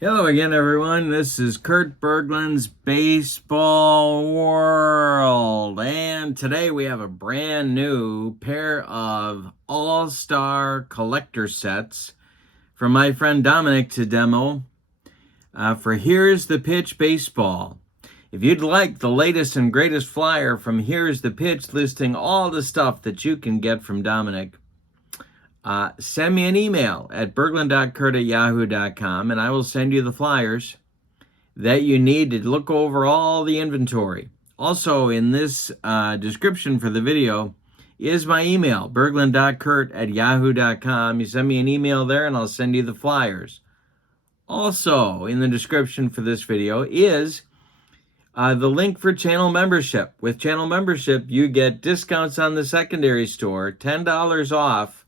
Hello again, everyone. This is Kurt Berglund's Baseball World. And today we have a brand new pair of All-Star collector sets from my friend Dominic to demo for Here's the Pitch Baseball. If you'd like the latest and greatest flyer from Here's the Pitch listing all the stuff that you can get from Dominic, send me an email at berglund.kurt@yahoo.com and I will send you the flyers that you need to look over all the inventory. Also, in this description for the video is my email, berglund.kurt@yahoo.com. You send me an email there and I'll send you the flyers. Also, in the description for this video is the link for channel membership. With channel membership, you get discounts on the secondary store, $10 off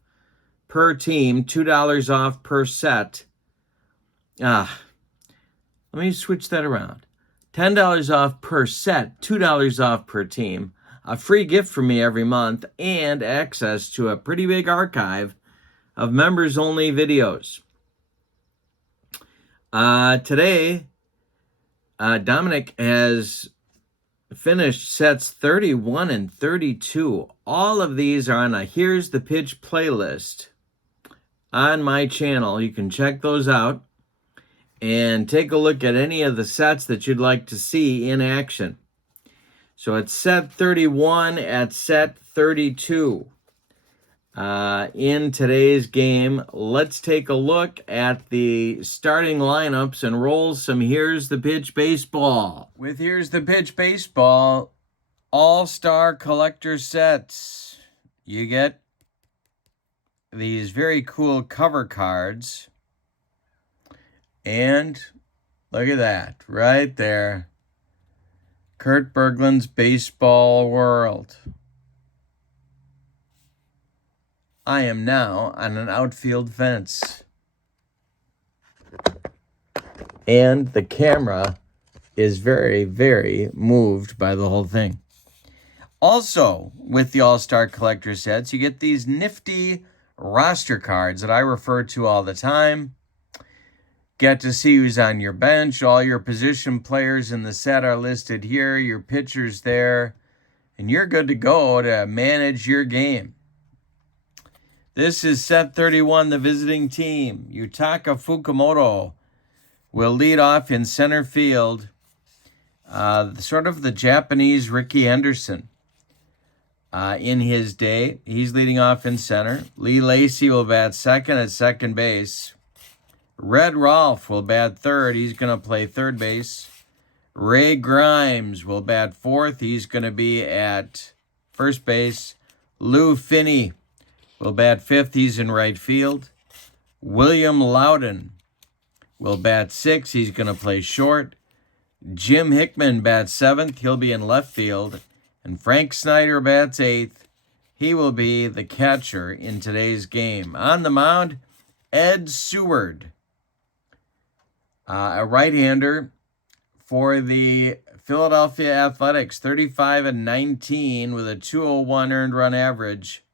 per team, $2 off per set. Let me switch that around. $10 off per set, $2 off per team, a free gift from me every month, and access to a pretty big archive of members-only videos. Today, Dominic has finished sets 31 and 32. All of these are on a Here's the Pitch playlist on my channel. You can check those out and take a look at any of the sets that you'd like to see in action. So it's set 31 at set 32. In today's game, let's take a look at the starting lineups and roll some Here's the Pitch Baseball. With Here's the Pitch Baseball, All-Star collector sets, you get these very cool cover cards. And look at that right there. Kurt Berglund's Baseball World. I am now on an outfield fence. And the camera is very, very moved by the whole thing. Also, with the All-Star collector sets, you get these nifty roster cards that I refer to all the time. Get to see who's on your bench. All your position players in the set are listed here, your pitchers there, and you're good to go to manage your game. This is set 31, the visiting team. Yutaka Fukumoto will lead off in center field, sort of the Japanese Ricky Henderson. In his day, he's leading off in center. Lee Lacy will bat second at second base. Red Rolfe will bat third. He's going to play third base. Ray Grimes will bat fourth. He's going to be at first base. Lou Finney will bat fifth. He's in right field. William Loudon will bat sixth. He's going to play short. Jim Hickman bats seventh. He'll be in left field. And Frank Snyder bats eighth. He will be the catcher in today's game. On the mound, Ed Seward, a right-hander for the Philadelphia Athletics, 35 and 19 with a 201 earned run average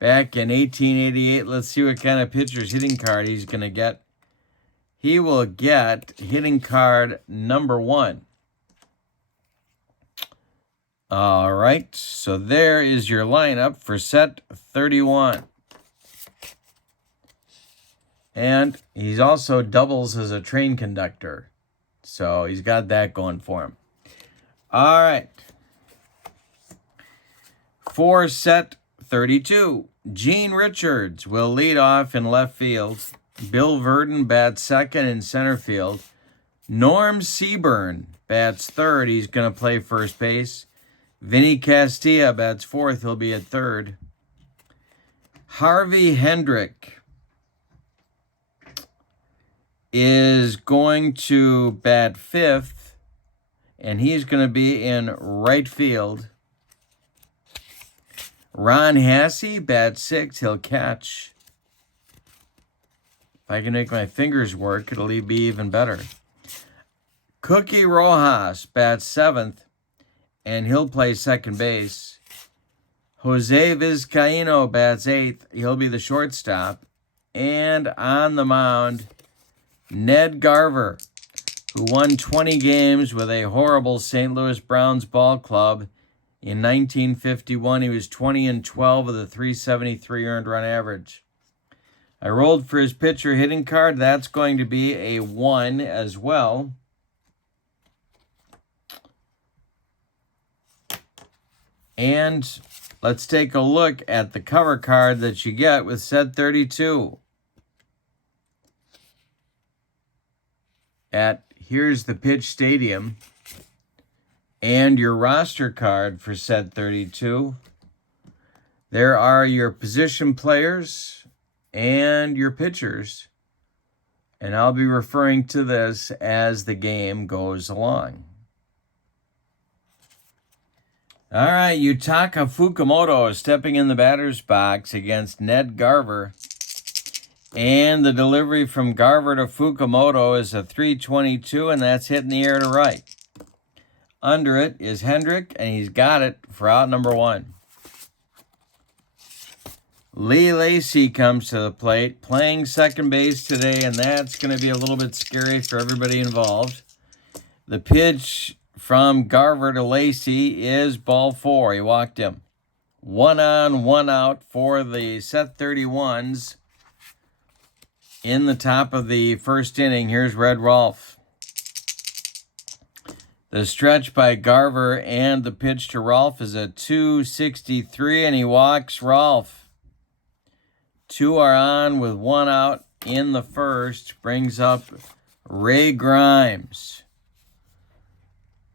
back in 1888. Let's see what kind of pitcher's hitting card he's going to get. He will get hitting card number 1. All right, so there is your lineup for set 31. And he's also doubles as a train conductor. So he's got that going for him. All right. For set 32, Gene Richards will lead off in left field. Bill Verdon bats second in center field. Norm Seaburn bats third. He's going to play first base. Vinny Castilla bats fourth. He'll be at third. Harvey Hendrick is going to bat fifth, and he's going to be in right field. Ron Hassey bats sixth. He'll catch. If I can make my fingers work, it'll be even better. Cookie Rojas bats seventh, and he'll play second base. Jose Vizcaíno bats eighth. He'll be the shortstop. And on the mound, Ned Garver, who won 20 games with a horrible St. Louis Browns ball club. In 1951, he was 20-12 with a .373 earned run average. I rolled for his pitcher hitting card. That's going to be a 1 as well. And let's take a look at the cover card that you get with set 32. Here's the pitch stadium and your roster card for set 32. There are your position players and your pitchers, and I'll be referring to this as the game goes along. All right, Yutaka Fukumoto stepping in the batter's box against Ned Garver. And the delivery from Garver to Fukumoto is a 322, and that's hit in the air to right. Under it is Hendrick, and he's got it for out number 1. Lee Lacy comes to the plate, playing second base today, and that's going to be a little bit scary for everybody involved. The pitch from Garver to Lacy is ball 4. He walked him. 1 on, 1 out for the set 31s. In the top of the first inning, here's Red Rolfe. The stretch by Garver and the pitch to Rolfe is a 263, and he walks Rolfe. 2 are on with 1 out in the first. Brings up Ray Grimes.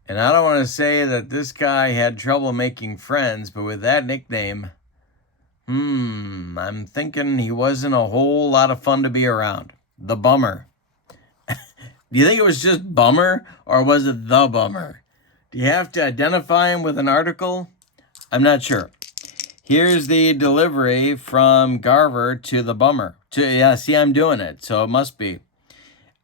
And I don't want to say that this guy had trouble making friends, but with that nickname, I'm thinking he wasn't a whole lot of fun to be around. The Bummer. Do you think it was just Bummer, or was it The Bummer? Do you have to identify him with an article? I'm not sure. Here's the delivery from Garver to the Bummer. See, I'm doing it, so it must be.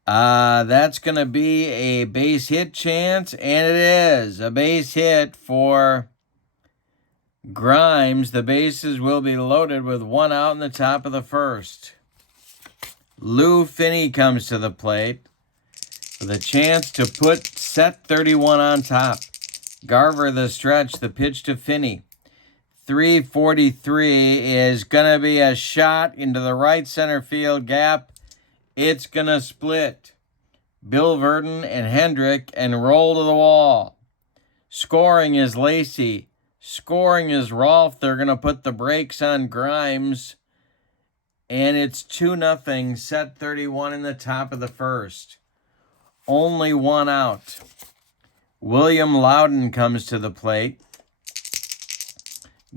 That's going to be a base hit chance, and it is a base hit for Grimes. The bases will be loaded with 1 out in the top of the first. Lou Finney comes to the plate with a chance to put set 31 on top. Garver the stretch, the pitch to Finney. 343 is going to be a shot into the right center field gap. It's going to split. Bill Verdon and Hendrick and roll to the wall. Scoring is Lacy. Scoring is Rolfe. They're going to put the brakes on Grimes. And it's 2-0, set 31 in the top of the first. Only 1 out. William Loudon comes to the plate.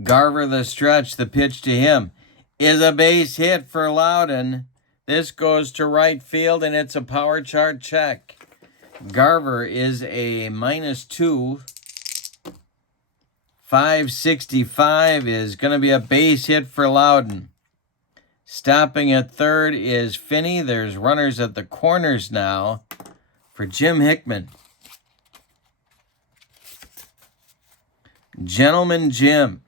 Garver the stretch, the pitch to him is a base hit for Loudon. This goes to right field, and it's a power chart check. Garver is a -2. 565 is going to be a base hit for Loudon. Stopping at third is Finney. There's runners at the corners now for Jim Hickman. Gentleman Jim.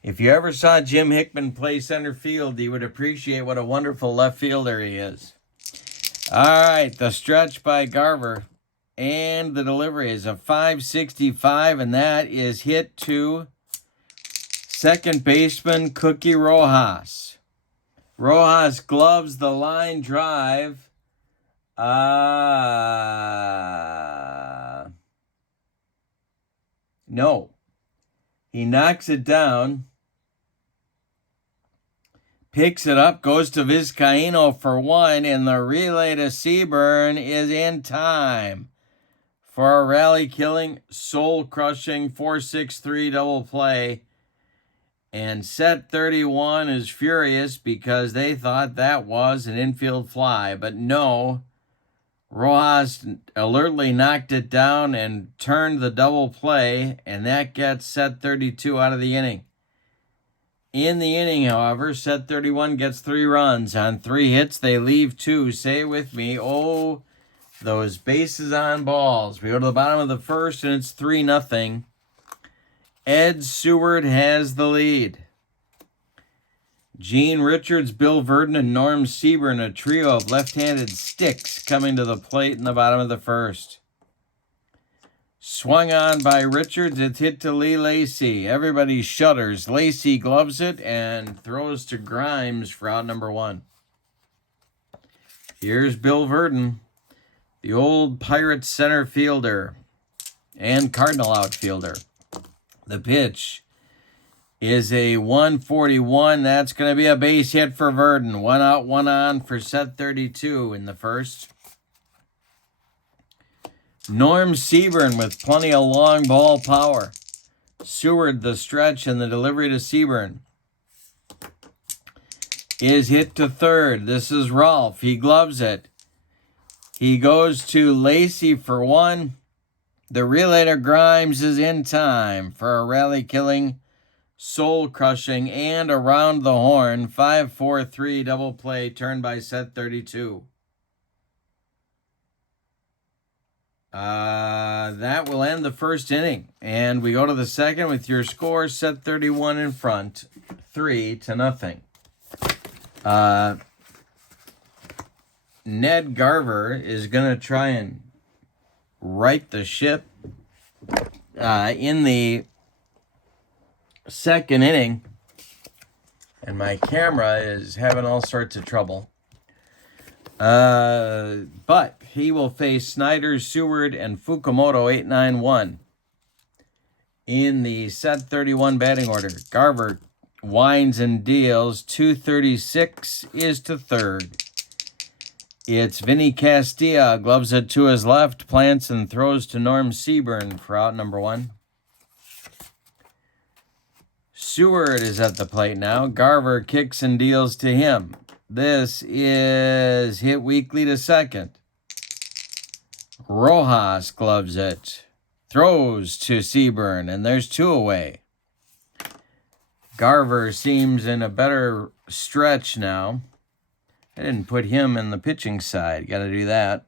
If you ever saw Jim Hickman play center field, you would appreciate what a wonderful left fielder he is. All right, the stretch by Garver. And the delivery is a 565, and that is hit to second baseman Cookie Rojas. Rojas gloves the line drive. No. He knocks it down. Picks it up, goes to Vizcaíno for 1, and the relay to Seaburn is in time for a rally-killing, soul-crushing 4-6-3 double play. And set 31 is furious because they thought that was an infield fly. But no, Rojas alertly knocked it down and turned the double play, and that gets set 32 out of the inning. In the inning, however, set 31 gets 3 runs. On 3 hits, they leave 2. Say it with me. Oh, those bases on balls. We go to the bottom of the first, and it's 3-0. Ed Seward has the lead. Gene Richards, Bill Verdon, and Norm Seaburn, a trio of left-handed sticks coming to the plate in the bottom of the first. Swung on by Richards, it's hit to Lee Lacy. Everybody shudders. Lacy gloves it and throws to Grimes for out number 1. Here's Bill Verdon, the old Pirates center fielder and Cardinal outfielder. The pitch is a 141. That's going to be a base hit for Verdon. 1 out, 1 on for set 32 in the first. Norm Seaburn with plenty of long ball power. Seward, the stretch, and the delivery to Seaburn is hit to third. This is Rolfe. He gloves it. He goes to Lacy for 1. The relay to Grimes is in time for a rally-killing, soul-crushing, and around the horn 5-4-3 double play turned by set 32. That will end the first inning. And we go to the second with your score, set 31 in front, 3-0. Ned Garver is going to try and right the ship in the second inning. And my camera is having all sorts of trouble. But he will face Snyder, Seward, and Fukumoto 8-9-1 in the set 31 batting order. Garver winds and deals. 236 is to third. It's Vinny Castilla, gloves it to his left, plants and throws to Norm Seaburn for out number 1. Seward is at the plate now. Garver kicks and deals to him. This is hit weakly to second. Rojas gloves it. Throws to Seaburn, and there's 2 away. Garver seems in a better stretch now. I didn't put him in the pitching side. Got to do that.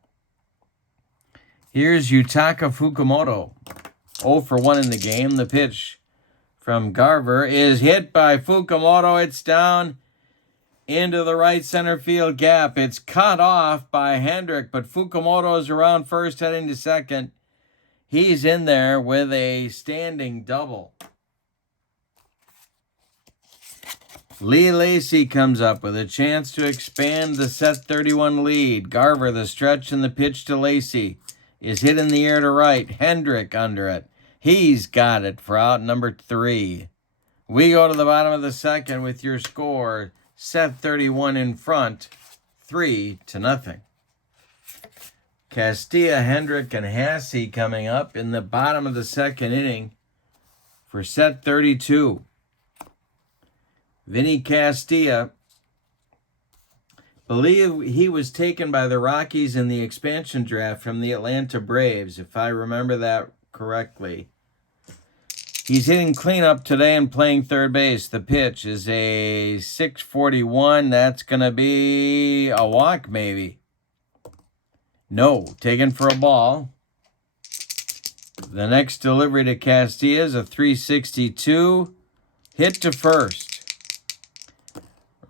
Here's Yutaka Fukumoto. 0 for 1 in the game. The pitch from Garver is hit by Fukumoto. It's down into the right center field gap. It's cut off by Hendrick, but Fukumoto is around first, heading to second. He's in there with a standing double. Lee Lacy comes up with a chance to expand the set 31 lead. Garver, the stretch and the pitch to Lacy, is hit in the air to right. Hendrick under it. He's got it for out number 3. We go to the bottom of the second with your score, set 31 in front, 3-0. Castilla, Hendrick, and Hasse coming up in the bottom of the second inning for set 32. Vinny Castilla, believe he was taken by the Rockies in the expansion draft from the Atlanta Braves, if I remember that correctly. He's hitting cleanup today and playing third base. The pitch is a 641. That's going to be a walk, maybe. No, taken for a ball. The next delivery to Castilla is a 362. Hit to first.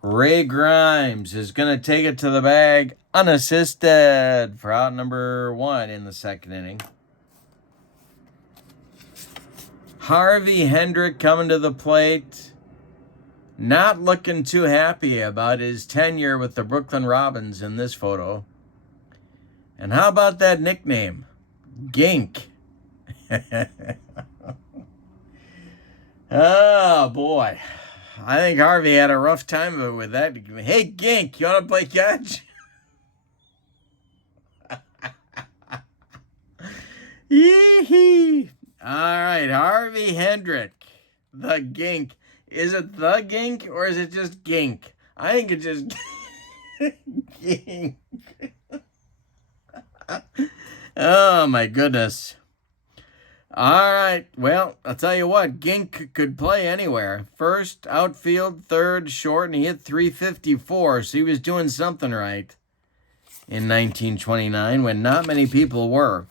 Ray Grimes is going to take it to the bag unassisted for out number 1 in the second inning. Harvey Hendrick coming to the plate. Not looking too happy about his tenure with the Brooklyn Robins in this photo. And how about that nickname? Gink. Oh, boy. I think Harvey had a rough time of it with that. Hey, Gink, you want to play catch? Yee-hee. All right, Harvey Hendrick, the Gink. Is it the Gink or is it just Gink? I think it's just Gink. Oh, my goodness. All right, well, I'll tell you what, Gink could play anywhere. First, outfield, third, short, and he hit 354, so he was doing something right in 1929 when not many people were.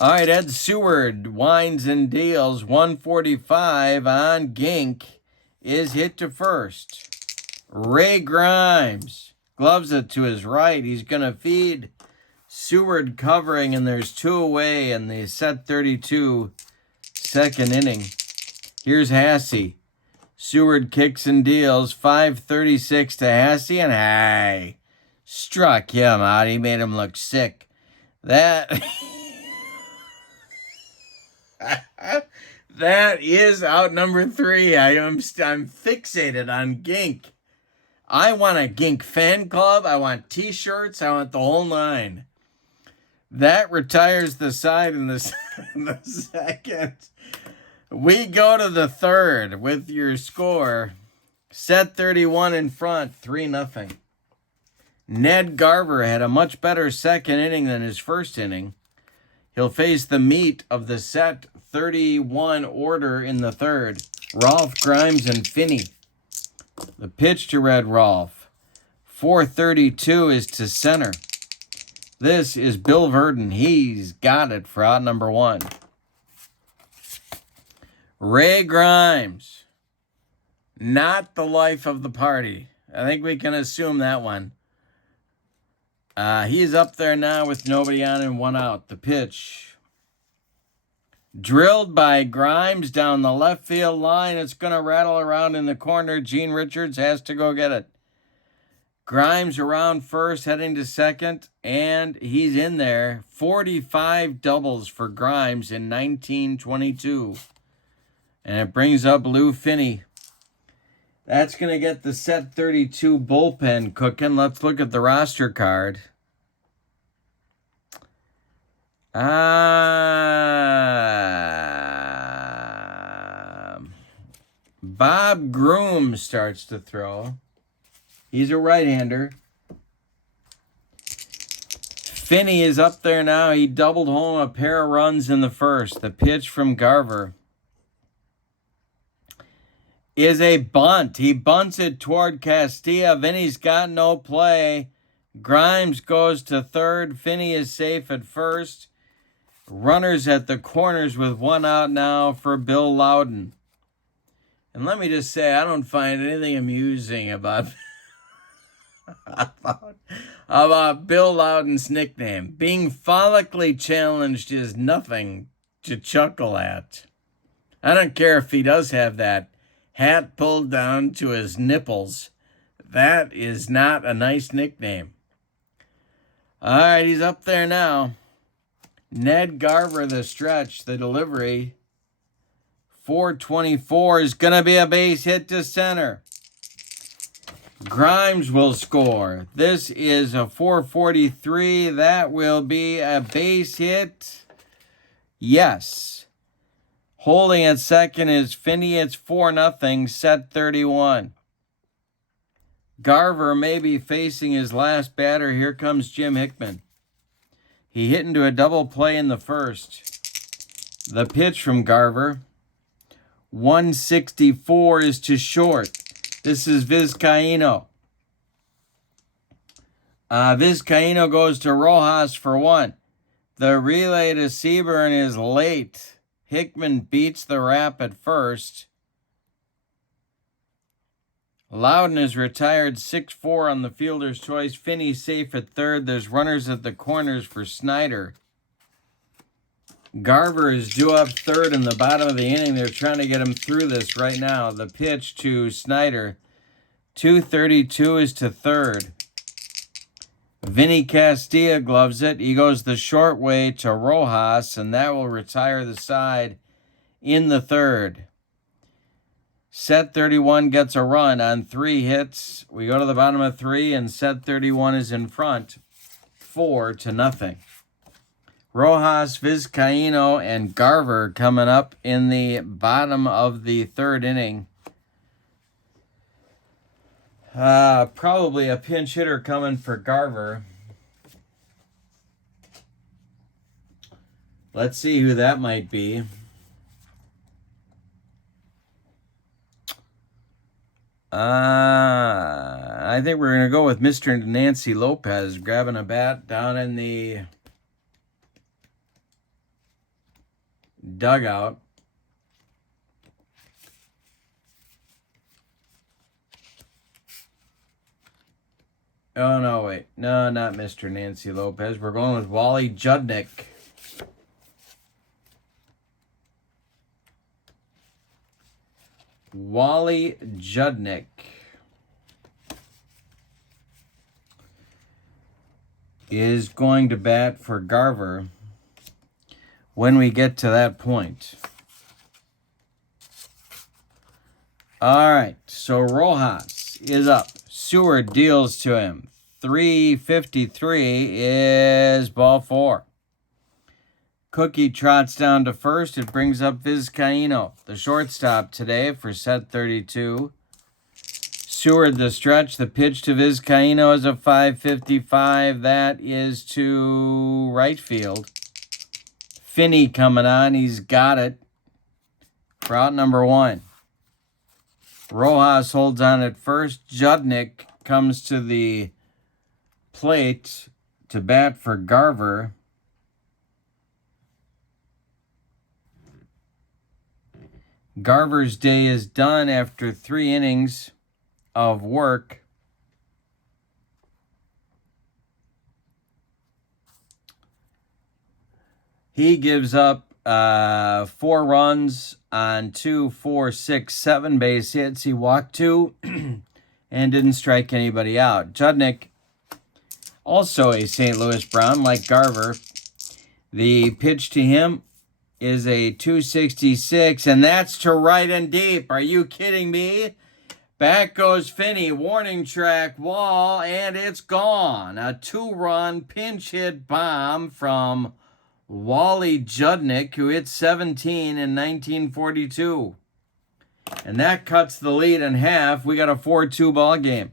All right, Ed Seward winds and deals 145 on Gink is hit to first. Ray Grimes gloves it to his right. He's going to feed Seward covering, and there's 2 away in the set 32 second inning. Here's Hasse. Seward kicks and deals. 5:36 to Hasse, and hey, struck him out. He made him look sick. That that is out number 3. I'm fixated on Gink. I want a Gink fan club. I want T-shirts. I want the whole 9. That retires the side in the second. We go to the third with your score. Set 31 in front, 3-0. Ned Garver had a much better second inning than his first inning. He'll face the meat of the set 31 order in the third. Rolf, Grimes, and Finney. The pitch to Red Rolf. 4:32 is to center. This is Bill Verdon. He's got it for out number 1. Ray Grimes. Not the life of the party. I think we can assume that one. He's up there now with nobody on and 1 out. The pitch. Drilled by Grimes down the left field line. It's going to rattle around in the corner. Gene Richards has to go get it. Grimes around first, heading to second, and he's in there. 45 doubles for Grimes in 1922. And it brings up Lou Finney. That's going to get the set 32 bullpen cooking. Let's look at the roster card. Bob Groom starts to throw. He's a right-hander. Finney is up there now. He doubled home a pair of runs in the first. The pitch from Garver is a bunt. He bunts it toward Castilla. Vinny's got no play. Grimes goes to third. Finney is safe at first. Runners at the corners with 1 out now for Bill Loudon. And let me just say, I don't find anything amusing about Bill Loudon's nickname. Being follically challenged is nothing to chuckle at. I don't care if he does have that hat pulled down to his nipples. That is not a nice nickname. All right, he's up there now. Ned Garver, the stretch, the delivery. 4:24 is going to be a base hit to center. Grimes will score. This is a 4:43. That will be a base hit. Yes. Holding at second is Finney. It's 4-0, set 31. Garver may be facing his last batter. Here comes Jim Hickman. He hit into a double play in the first. The pitch from Garver. 164 is to short. This is Vizcaíno. Vizcaíno goes to Rojas for 1. The relay to Seaburn is late. Hickman beats the rap at first. Loudon is retired 6-4 on the fielder's choice. Finney safe at third. There's runners at the corners for Snyder. Garver is due up third in the bottom of the inning. They're trying to get him through this right now. The pitch to Snyder. 2:32 is to third. Vinny Castilla gloves it. He goes the short way to Rojas, and that will retire the side in the third. Set 31 gets a run on 3 hits. We go to the bottom of 3, and set 31 is in front, 4-0. Rojas, Vizcaíno, and Garver coming up in the bottom of the third inning. Probably a pinch hitter coming for Garver. Let's see who that might be. I think we're going to go with Mr. Nancy Lopez grabbing a bat down in the dugout. Oh, no, wait. No, not Mr. Nancy Lopez. We're going with Wally Judnick. Wally Judnick is going to bat for Garver when we get to that point. All right, so Rojas is up. Seward deals to him. 353 is ball 4. Cookie trots down to first. It brings up Vizcaíno, the shortstop today for set 32. Seward the stretch. The pitch to Vizcaíno is a 555. That is to right field. Finney coming on. He's got it for out number 1. Rojas holds on at first. Judnick comes to the plate to bat for Garver. Garver's day is done after 3 innings of work. He gives up 4 runs on 2, 4, 6, 7 base hits. He walked 2 and didn't strike anybody out. Judnick, also a St. Louis Brown like Garver. The pitch to him is a 266, and that's to right and deep. Are you kidding me? Back goes Finney, warning track, wall, and it's gone. A 2-run pinch hit bomb from Wally Judnick, who hit 17 in 1942. And that cuts the lead in half. We got a 4-2 ball game.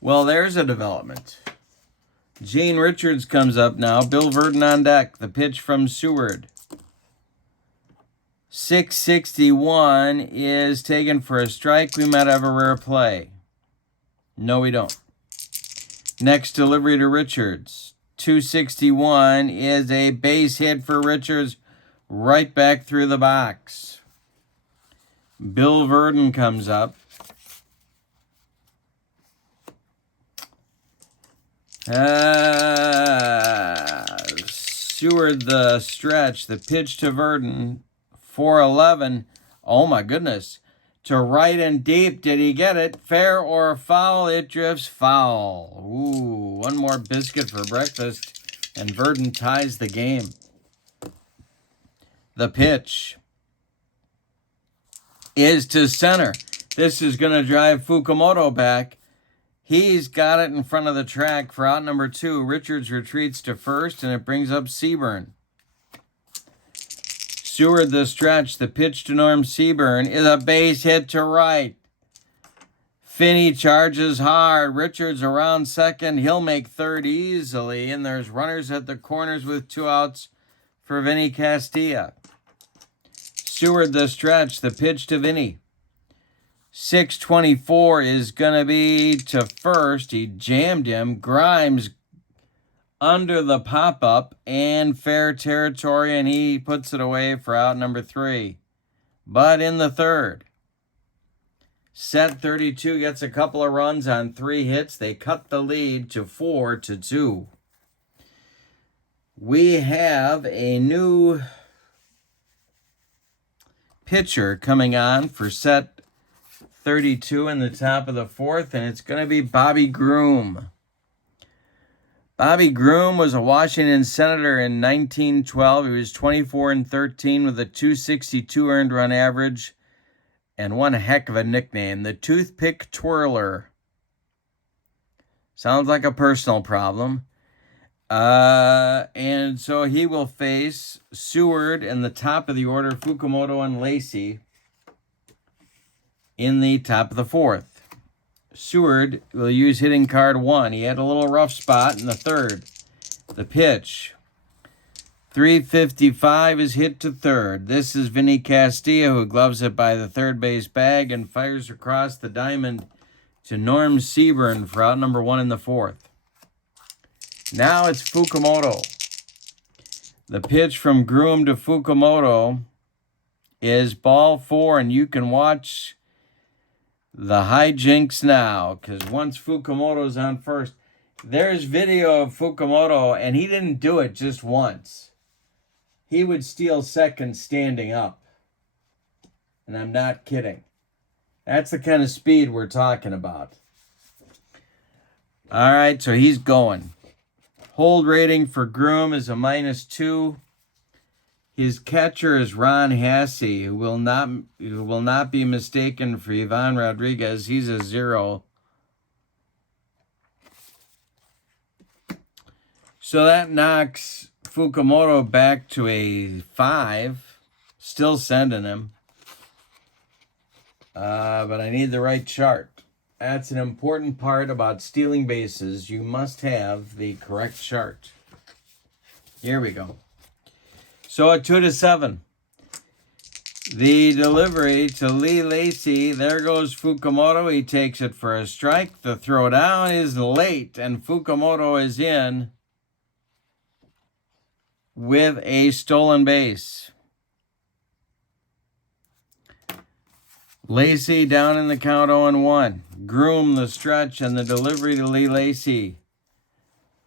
Well, there's a development. Gene Richards comes up now. Bill Verdon on deck. The pitch from Seward. 661 is taken for a strike. We might have a rare play. No, we don't. Next delivery to Richards. 261 is a base hit for Richards. Right back through the box. Bill Verdon comes up. Seward the stretch. The pitch to Verdon. 411. Oh my goodness. To right and deep. Did he get it? Fair or foul? It drifts foul. Ooh, one more biscuit for breakfast. And Verdon ties the game. The pitch is to center. This is going to drive Fukumoto back. He's got it in front of the track for out number 2. Richards retreats to first, and it brings up Seaburn. Seward the stretch. The pitch to Norm Seaburn is a base hit to right. Finney charges hard. Richards around second. He'll make third easily, and there's runners at the corners with 2 outs for Vinny Castilla. Seward the stretch. The pitch to Vinny. 624 is going to be to first. He jammed him. Grimes under the pop-up and fair territory, and he puts it away for out number 3. But in the third, set 32 gets a couple of runs on 3 hits. They cut the lead to 4-2. We have a new pitcher coming on for set 32 in the top of the 4th, and it's going to be Bobby Groom. Bobby Groom was a Washington Senator in 1912. He was 24-13 with a 262 earned run average and one heck of a nickname, the Toothpick Twirler. Sounds like a personal problem. And so he will face Seward in the top of the order, Fukumoto and Lacey in the top of the 4th. Seward will use hitting card 1. He had a little rough spot in the third. The pitch. 355 is hit to third. This is Vinny Castilla, who gloves it by the third base bag and fires across the diamond to Norm Seaburn for out number 1 in the 4th. Now it's Fukumoto. The pitch from Groom to Fukumoto is ball 4, and you can watch the hijinks now, because once Fukumoto's on first, there's video of Fukumoto, and he didn't do it just once. He would steal second standing up. And I'm not kidding. That's the kind of speed we're talking about. All right, so he's going. Hold rating for Groom is a -2. His catcher is Ron Hasse, who will not be mistaken for Ivan Rodriguez. He's a 0. So that knocks Fukumoto back to a 5. Still sending him. But I need the right chart. That's an important part about stealing bases. You must have the correct chart. Here we go. So at 2-7. The delivery to Lee Lacy. There goes Fukumoto. He takes it for a strike. The throw down is late, and Fukumoto is in with a stolen base. Lacy down in the count 0-1. Groom the stretch and the delivery to Lee Lacy.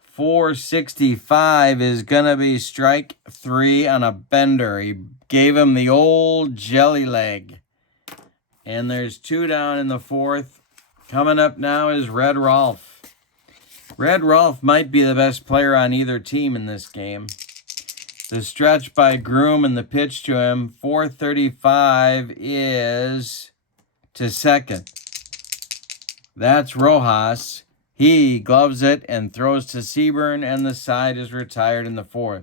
465 is going to be strike 3 on a bender. He gave him the old jelly leg. And there's 2 down in the 4th. Coming up now is Red Rolf. Red Rolf might be the best player on either team in this game. The stretch by Groom and the pitch to him. 435 is to second. That's Rojas. He gloves it and throws to Seaburn, and the side is retired in the 4th.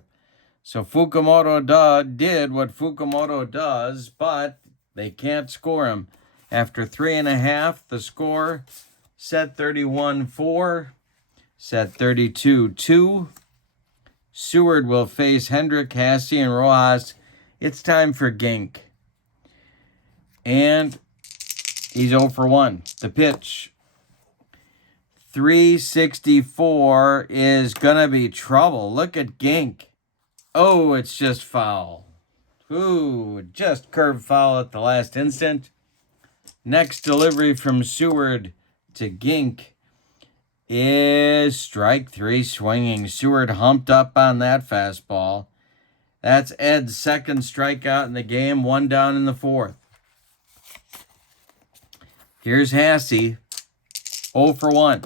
So Fukumoto did what Fukumoto does, but they can't score him. After 3.5, the score, set 31-4, set 32-2. Seward will face Hendrick, Hasse, and Rojas. It's time for Gink. And he's 0 for 1. The pitch. 364 is going to be trouble. Look at Gink. Oh, it's just foul. Ooh, just curved foul at the last instant. Next delivery from Seward to Gink is strike 3 swinging. Seward humped up on that fastball. That's Ed's second strikeout in the game. 1 down in the 4th. Here's Hasse. 0 for 1.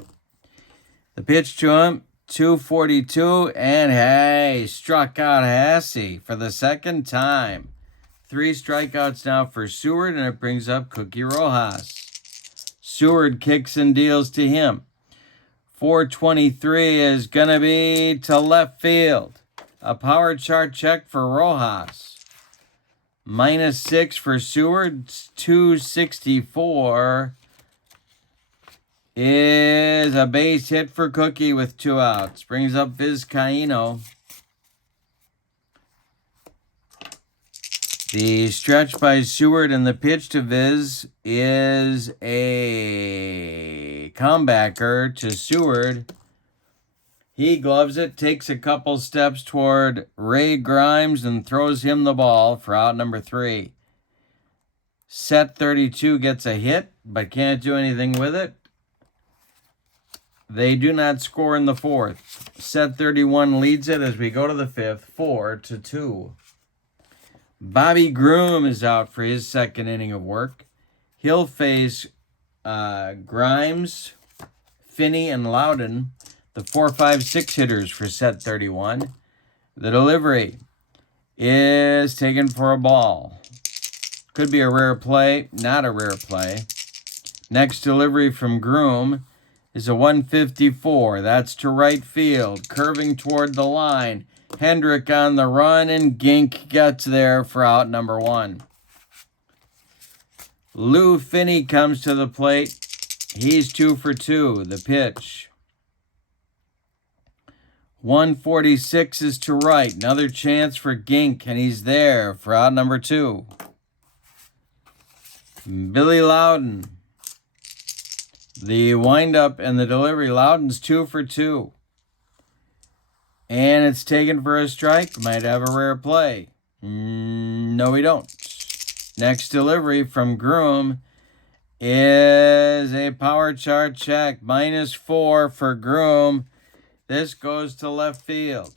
The pitch to him, 242, and hey, struck out Hasse for the second time. 3 strikeouts now for Seward, and it brings up Cookie Rojas. Seward kicks and deals to him. 423 is going to be to left field. A power chart check for Rojas. -6 for Seward. 264 is a base hit for Cookie with 2 outs. Brings up Vizcaíno. The stretch by Seward and the pitch to Viz is a comebacker to Seward. He gloves it, takes a couple steps toward Ray Grimes, and throws him the ball for out number 3. Set 32 gets a hit, but can't do anything with it. They do not score in the 4th. Set 31 leads it as we go to the 5th, 4-2. Bobby Groom is out for his second inning of work. He'll face Grimes, Finney, and Loudon, the 4, 5, 6 hitters for set 31. The delivery is taken for a ball. Could be a rare play, not a rare play. Next delivery from Groom is a 154. That's to right field, curving toward the line. Hendrick on the run, and Gink gets there for out number 1. Lou Finney comes to the plate. He's 2 for 2. The pitch. 146 is to right. Another chance for Gink, and he's there for out number 2. Billy Loudon. The windup and the delivery. Loudon's 2 for 2. And it's taken for a strike. Might have a rare play. No, we don't. Next delivery from Groom is a power chart check. -4 for Groom. This goes to left field.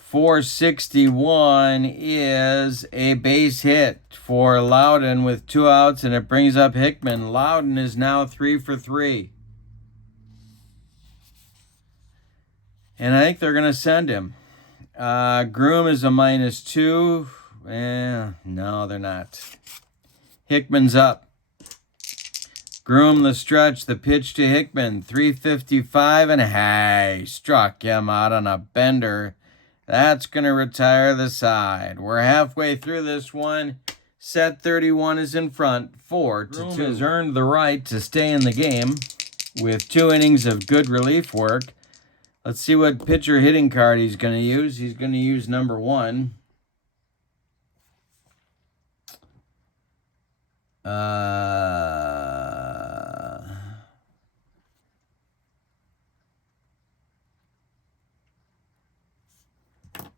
461 is a base hit for Loudon with 2 outs, and it brings up Hickman. Loudon is now 3 for 3. And I think they're going to send him. Groom is a -2. No, they're not. Hickman's up. Groom the stretch, the pitch to Hickman, 355, and hey, struck him out on a bender. That's going to retire the side. We're halfway through this one. Set 31 is in front, 4-2. Groom has earned the right to stay in the game with 2 innings of good relief work. Let's see what pitcher hitting card he's going to use. He's going to use number 1.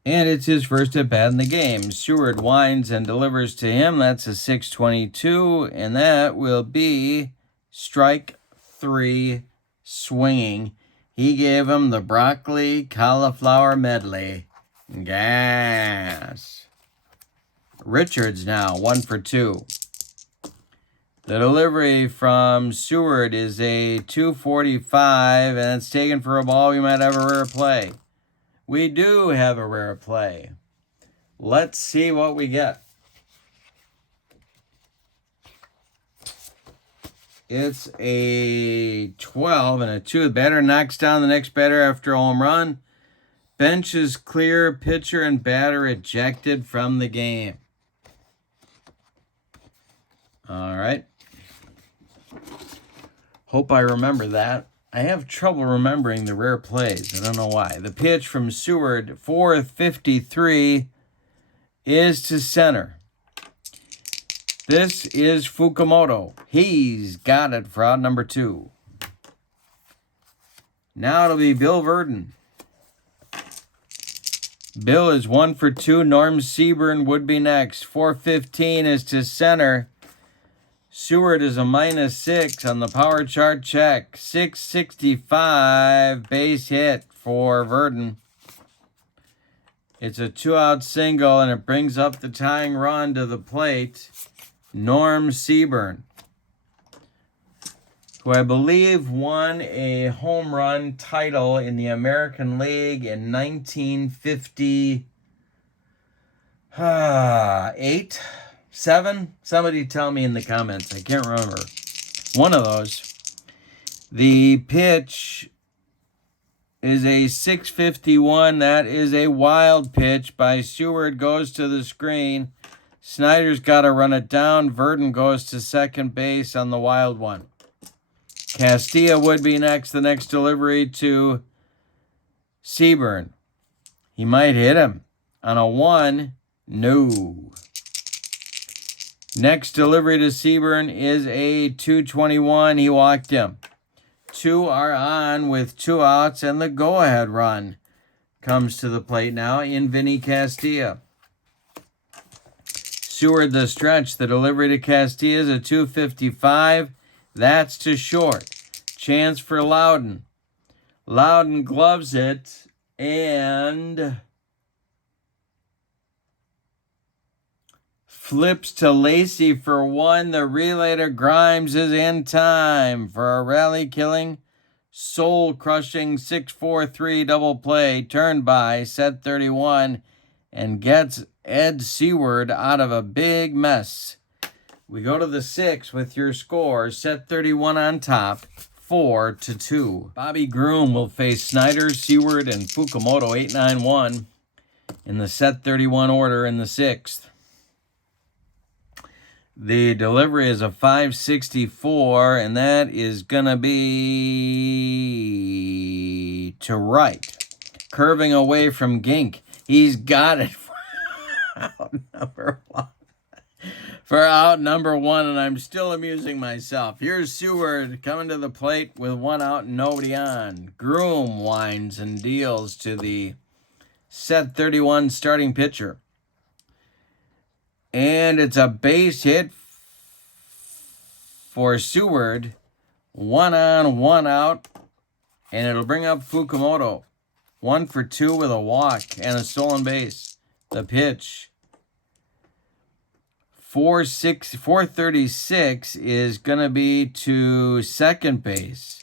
And it's his first at bat in the game. Seward winds and delivers to him. That's a 6.22, and that will be strike 3 swinging. He gave him the broccoli cauliflower medley. Gas. Richards now 1 for 2. The delivery from Seward is a 245, and it's taken for a ball. We might have a rare play. We do have a rare play. Let's see what we get. It's a 12 and a 2. The batter knocks down the next batter after a home run. Bench is clear. Pitcher and batter ejected from the game. All right. Hope I remember that. I have trouble remembering the rare plays. I don't know why. The pitch from Seward, 453, is to center. This is Fukumoto. He's got it for out number 2. Now it'll be Bill Verdon. Bill is 1 for 2. Norm Seaburn would be next. 415 is to center. Seward is a -6 on the power chart check. 665 base hit for Verdon. It's a 2-out single, and it brings up the tying run to the plate. Norm Seaburn, who I believe won a home run title in the American League in 1958. 7? Somebody tell me in the comments. I can't remember. One of those. The pitch is a 651. That is a wild pitch by Seward. Goes to the screen. Snyder's got to run it down. Verdon goes to second base on the wild one. Castilla would be next. The next delivery to Seaburn. He might hit him. On a 1, no. Next delivery to Seaburn is a 221. He walked him. 2 are on with 2 outs, and the go-ahead run comes to the plate now in Vinny Castilla. Seward the stretch. The delivery to Castilla is a 255. That's to short. Chance for Loudon. Loudon gloves it, and flips to Lacey for 1. The relay to Grimes is in time for a rally-killing, soul-crushing 6-4-3 double play. Turned by set 31 and gets Ed Seward out of a big mess. We go to the 6th with your score. Set 31 on top, 4-2. Bobby Groom will face Snyder, Seward, and Fukumoto 8-9-1 in the set 31 order in the 6th. The delivery is a 564, and that is going to be to right. Curving away from Gink. He's got it for out number 1. For out number 1, and I'm still amusing myself. Here's Seward coming to the plate with 1 out and nobody on. Groom winds and deals to the set 31 starting pitcher. And it's a base hit for Seward. 1 on, 1 out. And it'll bring up Fukumoto. 1 for 2 with a walk and a stolen base. The pitch. 436 is going to be to second base.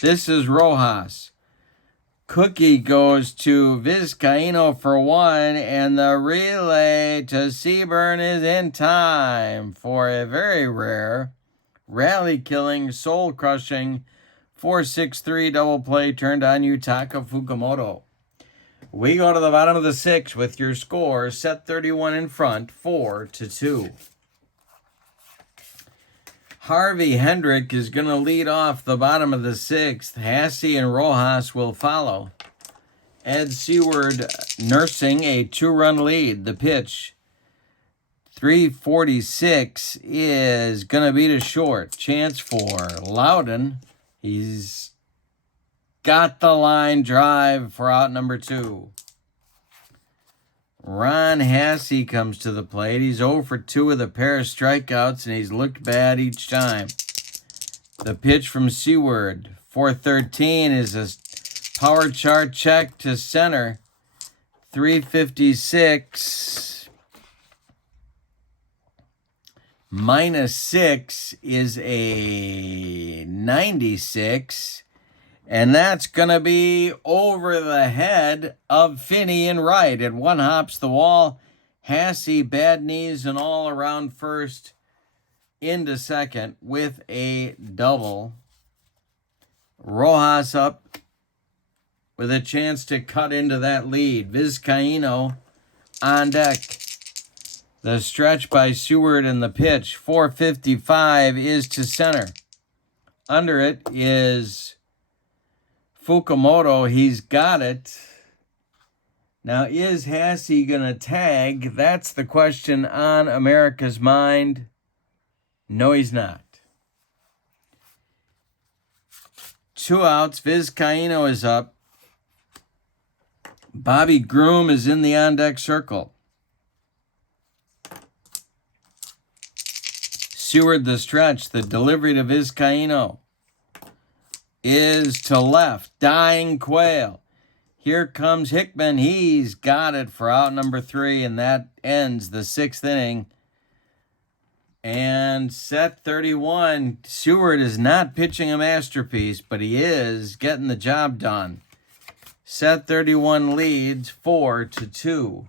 This is Rojas. Cookie goes to Vizcaíno for 1, and the relay to Seaburn is in time for a very rare, rally-killing, soul-crushing 4-6-3 double play turned on Yutaka Fukumoto. We go to the bottom of the 6th with your score set 31 in front, 4-2. Harvey Hendrick is going to lead off the bottom of the 6th. Hasse and Rojas will follow. Ed Seward nursing a 2-run lead. The pitch. 346 is going to be to short. Chance for Loudon. He's got the line drive for out number 2. Ron Hasse comes to the plate. He's 0 for 2 with a pair of strikeouts, and he's looked bad each time. The pitch from Seward. 413 is a power chart check to center. 356 minus 6 is a 96. And that's going to be over the head of Finney and right. It one hops the wall. Hasse, bad knees and all around first into second with a double. Rojas up with a chance to cut into that lead. Vizcaíno on deck. The stretch by Seward and the pitch. 455 is to center. Under it is Fukumoto. He's got it. Now, is Hasse going to tag? That's the question on America's mind. No, he's not. 2 outs. Vizcaíno is up. Bobby Groom is in the on-deck circle. Seward the stretch. The delivery to Vizcaíno is to left. Dying Quail. Here comes Hickman. He's got it for out number 3, and that ends the 6th inning. And set 31. Seward is not pitching a masterpiece, but he is getting the job done. Set 31 leads 4-2.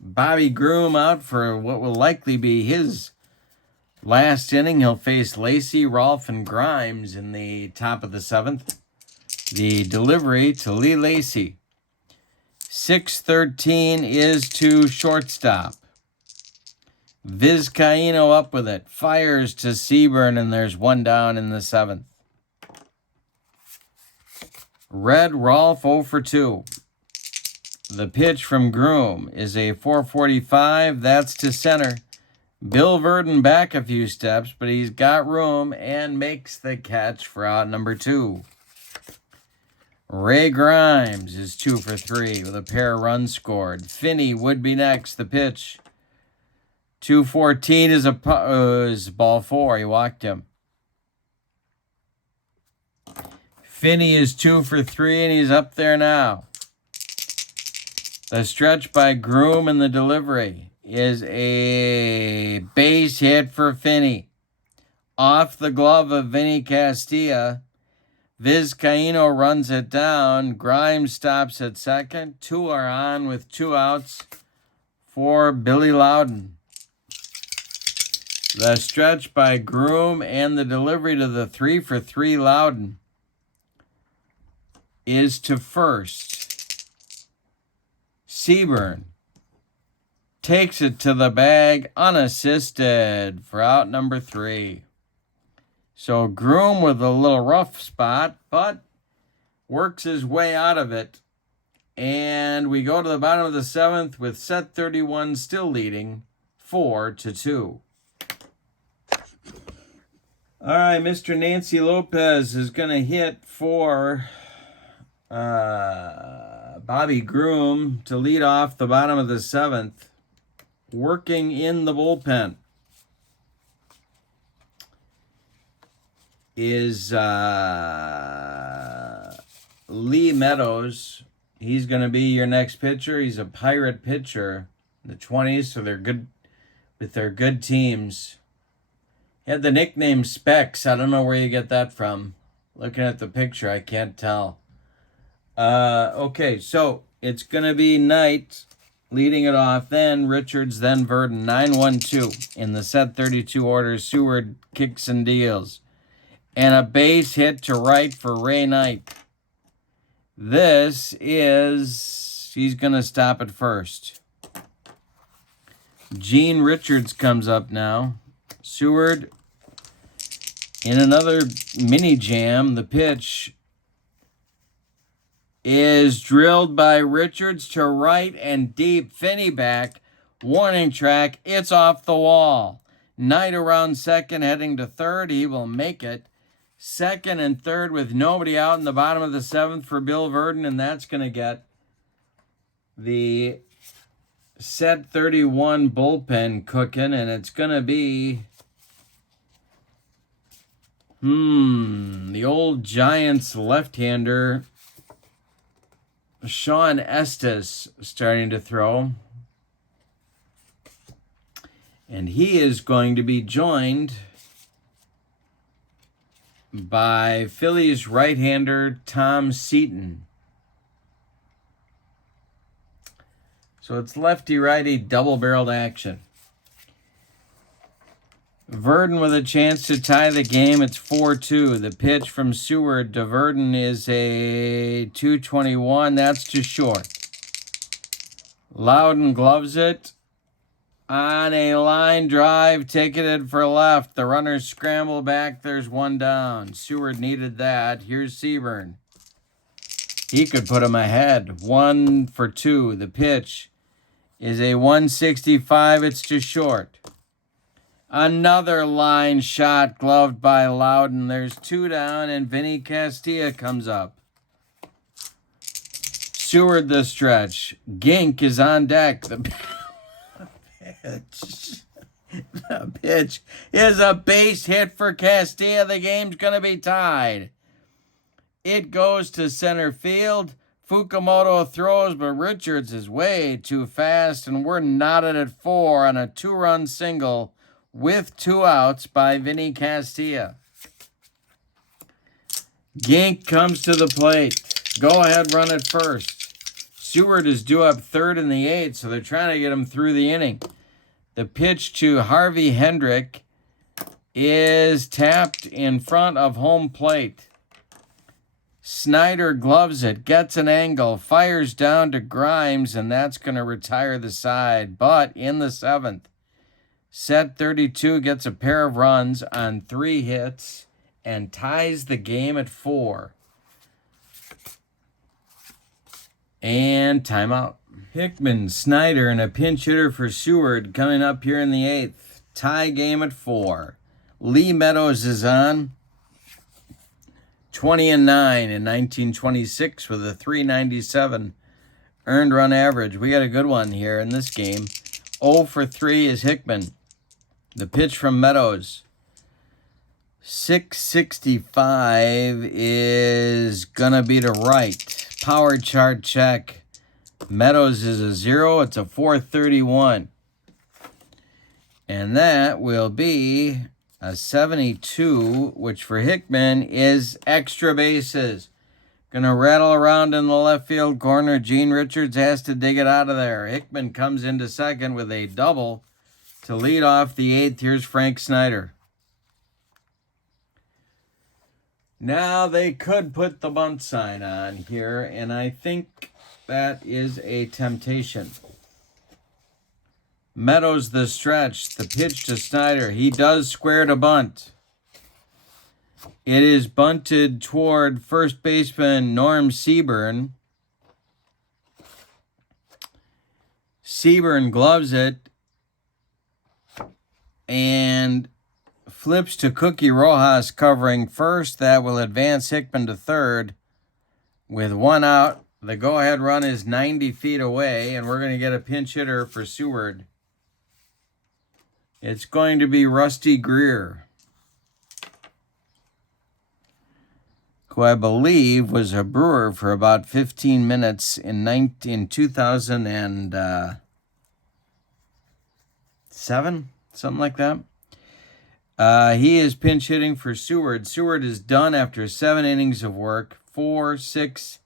Bobby Groom out for what will likely be his last inning. He'll face Lacey, Rolfe, and Grimes in the top of the 7th. The delivery to Lee Lacey. 6-13 is to shortstop. Vizcaíno up with it. Fires to Seaburn, and there's 1 down in the 7th. Red Rolfe 0 for 2. The pitch from Groom is a 445. That's to center. Bill Verdon back a few steps, but he's got room and makes the catch for out number 2. Ray Grimes is 2 for 3 with a pair of runs scored. Finney would be next. The pitch. 214 is ball 4. He walked him. Finney is 2 for 3, and he's up there now. The stretch by Groom and the delivery is a base hit for Finney. Off the glove of Vinny Castilla. Vizcaíno runs it down. Grimes stops at second. 2 are on with 2 outs for Billy Loudon. The stretch by Groom and the delivery to the 3 for 3 Loudon is to first. Seaburn takes it to the bag unassisted for out number 3. So Groom with a little rough spot, but works his way out of it. And we go to the bottom of the 7th with set 31 still leading 4-2. All right, Mr. Nancy Lopez is going to hit for Bobby Groom to lead off the bottom of the 7th, working in the bullpen. is Lee Meadows. He's going to be your next pitcher. He's a Pirate pitcher in the 20s, so they're good with their good teams. He had the nickname Specs. I don't know where you get that from. Looking at the picture, I can't tell. Okay, so it's going to be Knight leading it off, then Richards, then Verdon. 9-1-2 in the set 32 order. Seward kicks and deals. And a base hit to right for Ray Knight. This is, he's going to stop at first. Gene Richards comes up now. Seward in another mini jam. The pitch is drilled by Richards to right and deep. Finney back. Warning track. It's off the wall. Knight around second, heading to third. He will make it. Second and third with nobody out in the bottom of the seventh for Bill Verdon, and that's going to get the set 31 bullpen cooking, and it's going to be the old Giants left-hander Sean Estes starting to throw. And he is going to be joined by Phillies right-hander Tom Seaton. So it's lefty-righty double-barreled action. Verdon with a chance to tie the game. It's 4-2. The pitch from Seward to Verdon is a 221. That's too short. Loudon gloves it on a line drive, ticketed for left. The runners scramble back. There's one down. Seward needed that. Here's Seaburn. He could put him ahead. 1-2. The pitch is a 165. It's too short. Another line shot gloved by Loudon. There's two down, and Vinny Castilla comes up. Seward the stretch. Gink is on deck. The pitch is a base hit for Castilla. The game's going to be tied. It goes to center field. Fukumoto throws, but Richards is way too fast, and we're knotted at 4 on a 2-run single with 2 outs by Vinny Castilla. Gink comes to the plate. Go ahead, run it first. Seward is due up third in the 8th, so they're trying to get him through the inning. The pitch to Harvey Hendrick is tapped in front of home plate. Snyder gloves it, gets an angle, fires down to Grimes, and that's going to retire the side. But in the 7th, set 32 gets a pair of runs on 3 hits and ties the game at 4. And timeout. Hickman, Snyder, and a pinch hitter for Seward coming up here in the 8th. Tie game at 4. Lee Meadows is on. 20-9 in 1926 with a 397 earned run average. We got a good one here in this game. 0-for-3 is Hickman. The pitch from Meadows. 665 is gonna be to right. Power chart check. Meadows is a 0. It's a 431. And that will be a 72, which for Hickman is extra bases. Gonna rattle around in the left field corner. Gene Richards has to dig it out of there. Hickman comes into second with a double to lead off the 8th. Here's Frank Snyder. Now they could put the bunt sign on here, and I think that is a temptation. Meadows the stretch. The pitch to Snyder. He does square to bunt. It is bunted toward first baseman Norm Seaburn. Seaburn gloves it and flips to Cookie Rojas covering first. That will advance Hickman to third. With 1 out, the go-ahead run is 90 feet away, and we're going to get a pinch hitter for Seward. It's going to be Rusty Greer. who I believe was a brewer for about 15 minutes in 2007, something like that. He is pinch hitting for Seward. Seward is done after 7 innings of work. 4, 6,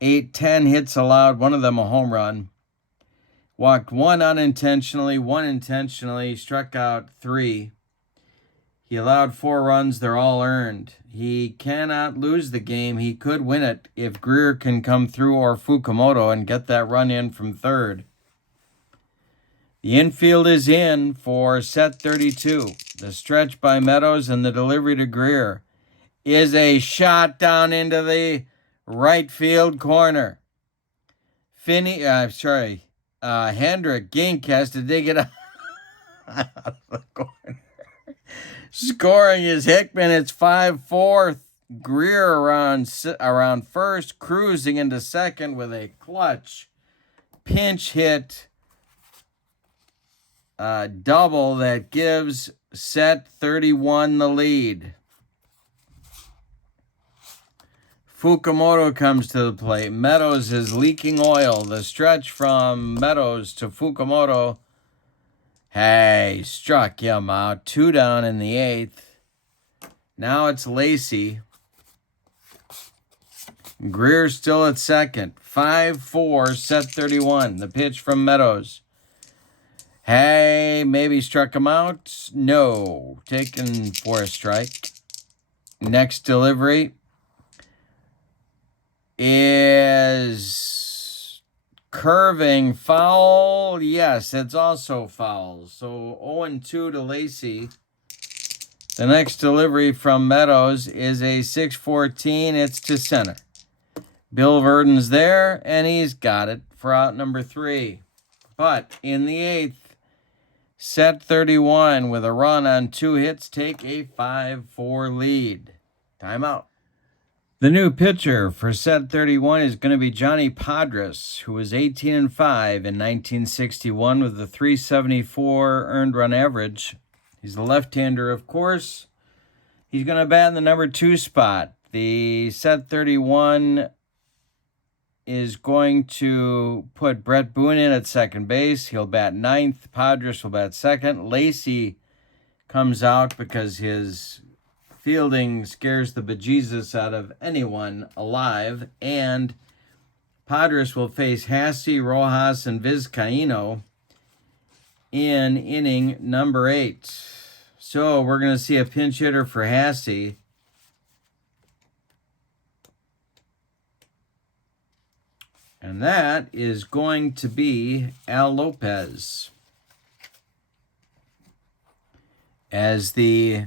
8, 10 hits allowed, one of them a home run. Walked 1 unintentionally, 1 intentionally, struck out 3. He allowed 4 runs. They're all earned. He cannot lose the game. He could win it if Greer can come through or Fukumoto and get that run in from third. The infield is in for set 32. The stretch by Meadows and the delivery to Greer is a shot down into the right field corner. Hendrick Gink has to dig it out of the corner. Scoring is Hickman. It's 5-4. Greer around first, cruising into second with a clutch pinch hit double that gives set 31 the lead. Fukumoto comes to the plate. Meadows is leaking oil. The stretch from Meadows to Fukumoto. Hey, struck him out. 2 down in the 8th. Now it's Lacey. Greer still at second. 5-4, set 31. The pitch from Meadows. Hey, maybe struck him out. No, taken for a strike. Next delivery is curving foul. Yes, it's also foul. So 0-2 to Lacey. The next delivery from Meadows is a 6-14. It's to center. Bill Verdon's there, and he's got it for out number 3. But in the 8th, set 31 with a run on 2 hits, take a 5-4 lead. Timeout. The new pitcher for set 31 is going to be Johnny Padres, who was 18-5 in 1961 with a 374 earned run average. He's a left-hander, of course. He's going to bat in the number 2 spot. The set 31 is going to put Brett Boone in at second base. He'll bat 9th. Padres will bat 2nd. Lacey comes out because his fielding scares the bejesus out of anyone alive. And Padres will face Hasse, Rojas, and Vizcaino in inning number 8. So we're going to see a pinch hitter for Hasse. And that is going to be Al Lopez. As the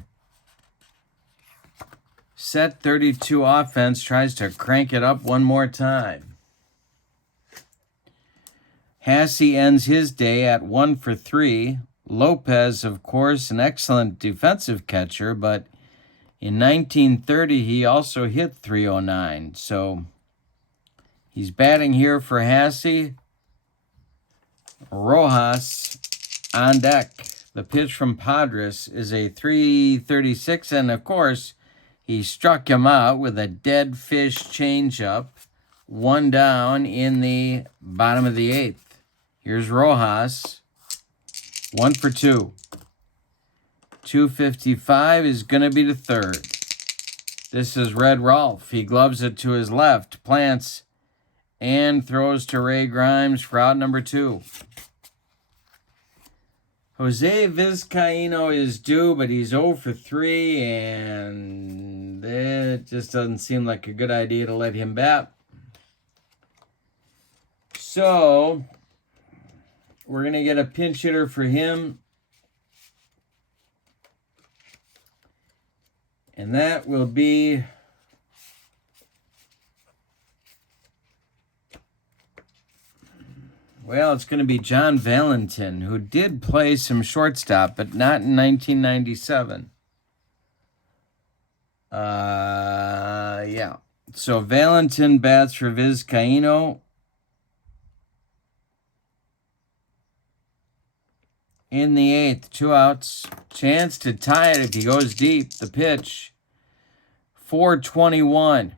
set 32 offense tries to crank it up one more time. Hasse ends his day at 1 for 3. Lopez, of course, an excellent defensive catcher, but in 1930 he also hit .309. So he's batting here for Hasse. Rojas on deck. The pitch from Padres is a 336, and of course, he struck him out with a dead fish changeup. 1 down in the bottom of the 8th. Here's Rojas. 1 for 2. 255 is going to be the third. This is Red Rolf. He gloves it to his left, plants, and throws to Ray Grimes for out number 2. Jose Vizcaino is due, but he's 0 for 3, and it just doesn't seem like a good idea to let him bat. So we're going to get a pinch hitter for him. And that will be it's going to be John Valentin, who did play some shortstop, but not in 1997. So Valentin bats for Vizcaino. In the 8th, 2 outs. Chance to tie it if he goes deep. The pitch 421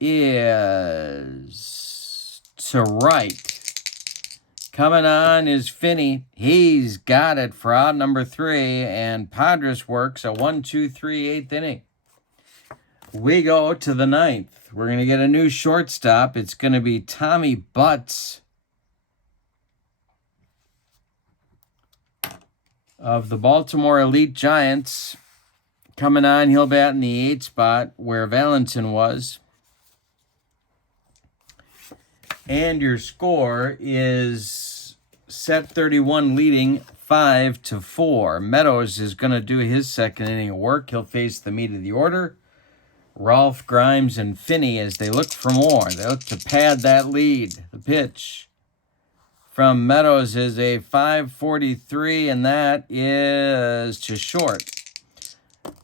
is to right. Coming on is Finney. He's got it for out number 3, and Padres works a 1-2-3 8th inning. We go to the 9th. We're going to get a new shortstop. It's going to be Tommy Butts of the Baltimore Elite Giants. Coming on, he'll bat in the 8th spot where Valentin was. And your score is set 31 leading 5-4. Meadows is going to do his second inning of work. He'll face the meat of the order, Rolf, Grimes, and Finney, as they look for more. They look to pad that lead. The pitch from Meadows is a 5.43, and that is to short.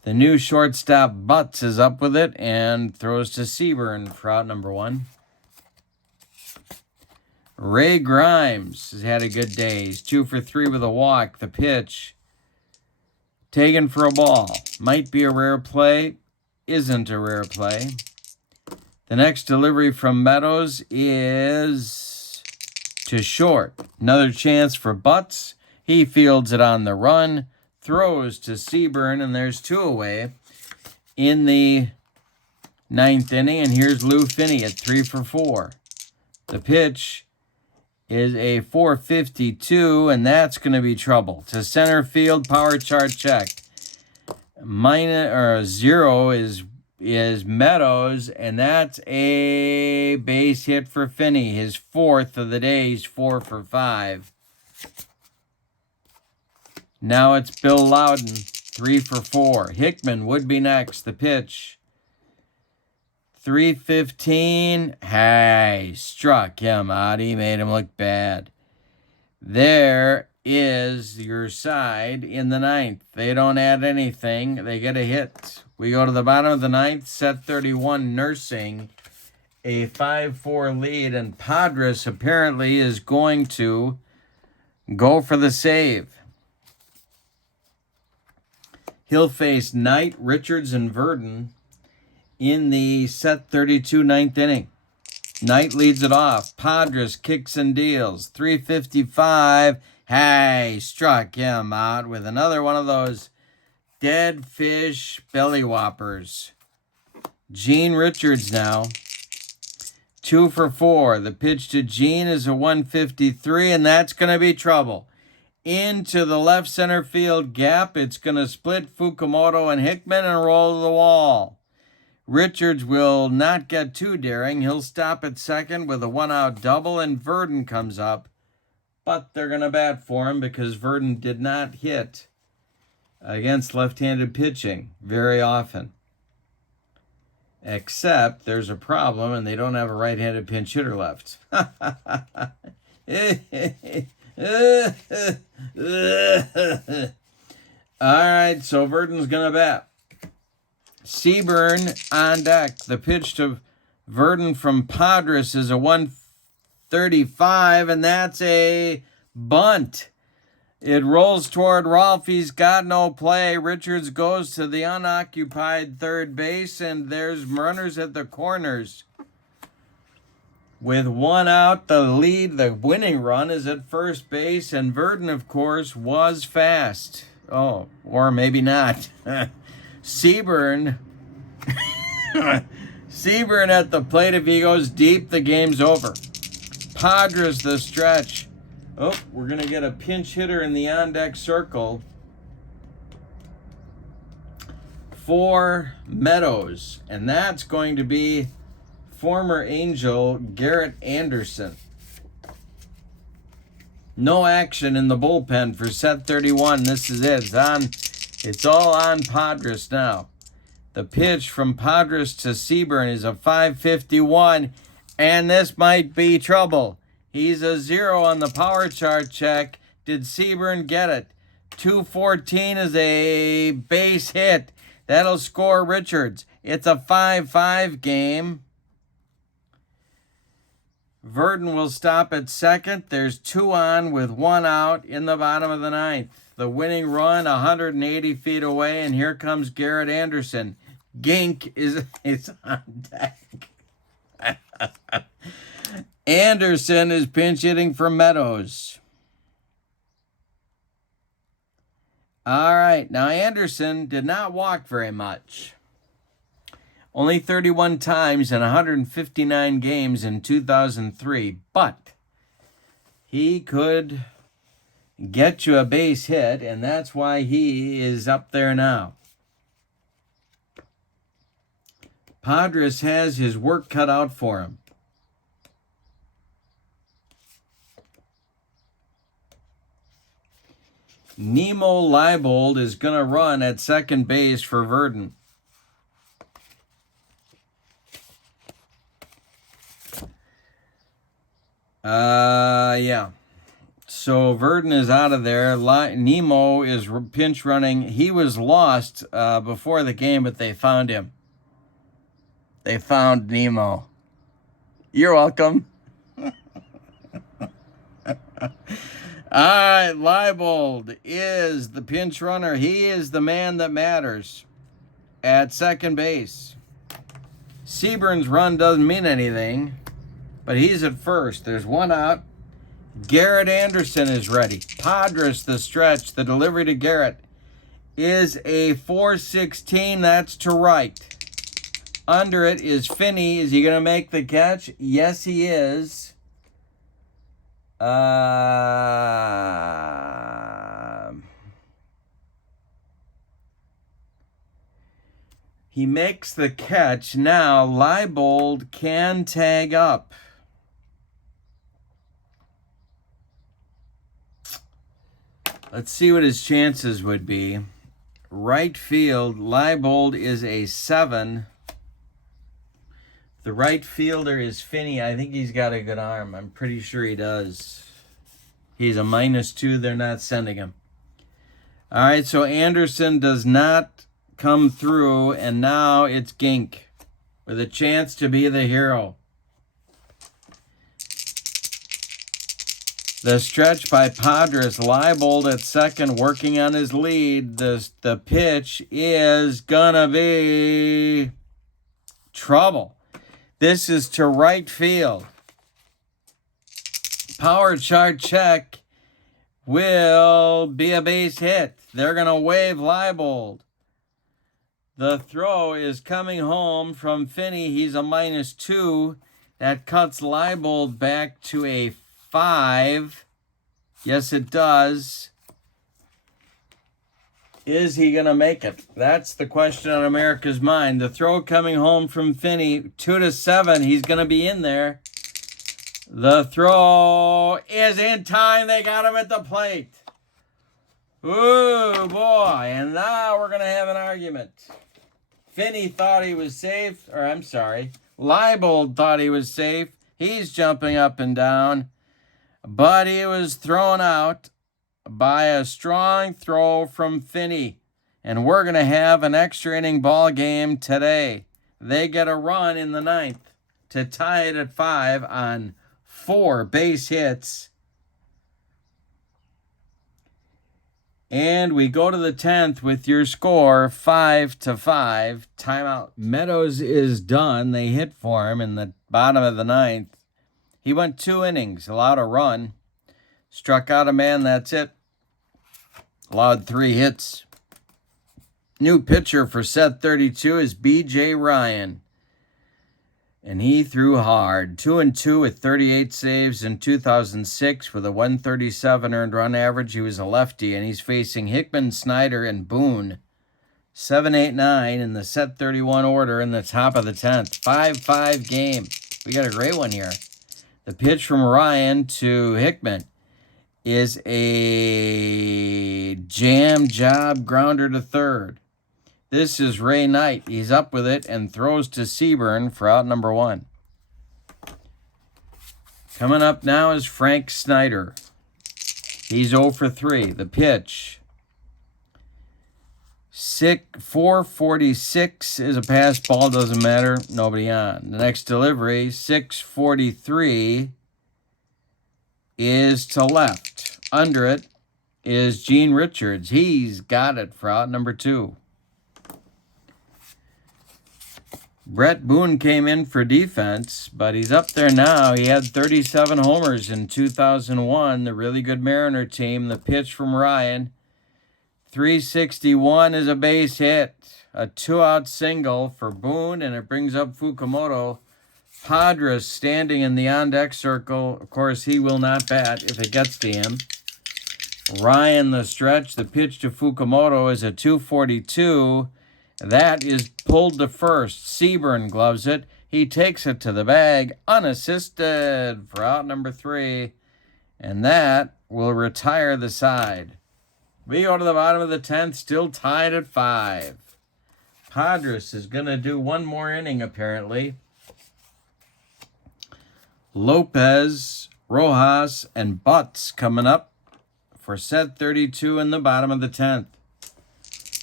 The new shortstop Butts is up with it and throws to Seward for out number 1. Ray Grimes has had a good day. He's 2 for 3 with a walk. The pitch taken for a ball. Might be a rare play. Isn't a rare play. The next delivery from Meadows is to short. Another chance for Butts. He fields it on the run. Throws to Seward, and there's 2 away in the 9th inning. And here's Lou Finney at 3 for 4. The pitch is a 4.52, and that's going to be trouble. To center field, power chart check. Zero is Meadows, and that's a base hit for Finney. His 4th of the day. He's 4 for 5. Now it's Bill Loudon, 3 for 4. Hickman would be next. The pitch. 3:15. Hey, struck him out. He made him look bad. There is your side in the 9th. They don't add anything. They get a hit. We go to the bottom of the 9th. Set 31 nursing a 5-4 lead. And Padres apparently is going to go for the save. He'll face Knight, Richards, and Verdon in the set 32 9th inning. Knight leads it off. Padres kicks and deals. 3:55. Hey, struck him out with another one of those dead fish belly whoppers. Gene Richards now. 2 for 4. The pitch to Gene is a 1.53, and that's going to be trouble. Into the left center field gap. It's going to split Fukumoto and Hickman and roll to the wall. Richards will not get too daring. He'll stop at second with a 1-out double, and Verdon comes up. But they're going to bat for him because Verdon did not hit against left-handed pitching very often. Except there's a problem, and they don't have a right-handed pinch hitter left. All right, so Verdon's going to bat. Seward on deck. The pitch to Verdon from Padres is a 1.35, and that's a bunt. It rolls toward Rolf. He's got no play. Richards goes to the unoccupied third base, and there's runners at the corners. With 1 out, the lead, the winning run is at first base, and Verdon, of course, was fast. Oh, or maybe not. Seward at the plate. If he goes deep, the game's over. Padres the stretch. Oh, we're going to get a pinch hitter in the on-deck circle for Meadows. And that's going to be former Angel Garrett Anderson. No action in the bullpen for set 31. This is it. It's all on Padres now. The pitch from Padres to Seward is a 5.51, and this might be trouble. He's a 0 on the power chart check. Did Seward get it? 2.14 is a base hit. That'll score Richards. It's a 5-5 game. Verdon will stop at second. There's 2 on with 1 out in the bottom of the 9th. The winning run 180 feet away, and here comes Garrett Anderson. Gink is on deck. Anderson is pinch hitting for Meadows. All right, now Anderson did not walk very much. Only 31 times in 159 games in 2003, but he could get you a base hit, and that's why he is up there now. Padres has his work cut out for him. Nemo Leibold is going to run at second base for Verdon. Yeah. So Verdon is out of there. Nemo is pinch running. He was lost before the game, but they found him. They found Nemo. You're welcome. All right, Leibold is the pinch runner. He is the man that matters at second base. Seburn's run doesn't mean anything, but he's at first. There's one out. Garrett Anderson is ready. Padres, the stretch. The delivery to Garrett is a 4-16. That's to right. Under it is Finney. Is he going to make the catch? Yes, he is. He makes the catch. Now, Leibold can tag up. Let's see what his chances would be. Right field, Leibold is a 7. The right fielder is Finney. I think he's got a good arm. I'm pretty sure he does. He's a -2. They're not sending him. All right, so Anderson does not come through, and now it's Gink with a chance to be the hero. The stretch by Padres. Leibold at second, working on his lead. The pitch is gonna be trouble. This is to right field. Power chart check will be a base hit. They're going to wave Leibold. The throw is coming home from Finney. He's a -2. That cuts Leibold back to a 5. Yes, it does. Is he going to make it? That's the question on America's mind. The throw coming home from Finney, 2-7. He's going to be in there. The throw is in time. They got him at the plate. Ooh, boy. And now we're going to have an argument. Finney thought he was safe. Or, I'm sorry. Leibold thought he was safe. He's jumping up and down. But he was thrown out by a strong throw from Finney. And we're going to have an extra inning ball game today. They get a run in the 9th to tie it at 5 on 4 base hits. And we go to the 10th with your score 5-5. Timeout. Meadows is done. They hit for him in the bottom of the 9th. He went 2 innings, allowed a run. Struck out a man, that's it. Allowed 3 hits. New pitcher for set 32 is B.J. Ryan. And he threw hard. 2-2 with 38 saves in 2006 with a 137 earned run average. He was a lefty, and he's facing Hickman, Snyder, and Boone. 7, 8, 9 in the set 31 order in the top of the 10th. 5-5 game. We got a great one here. The pitch from Ryan to Hickman is a jam job grounder to third. This is Ray Knight. He's up with it and throws to Seaburn for out number 1. Coming up now is Frank Snyder. He's 0 for 3. The pitch. 446 is a pass ball. Doesn't matter. Nobody on. The next delivery, 643, is to left. Under it is Gene Richards. He's got it for out number 2. Brett Boone came in for defense, but he's up there now. He had 37 homers in 2001, the really good Mariner team. The pitch from Ryan, 361 is a base hit. A 2-out single for Boone, and it brings up Fukumoto. Padres standing in the on-deck circle. Of course, he will not bat if it gets to him. Ryan the stretch. The pitch to Fukumoto is a 242. That is pulled to first. Seaburn gloves it. He takes it to the bag unassisted for out number 3. And that will retire the side. We go to the bottom of the 10th, still tied at 5. Padres is going to do one more inning, apparently. Lopez, Rojas, and Butts coming up for set 32 in the bottom of the 10th.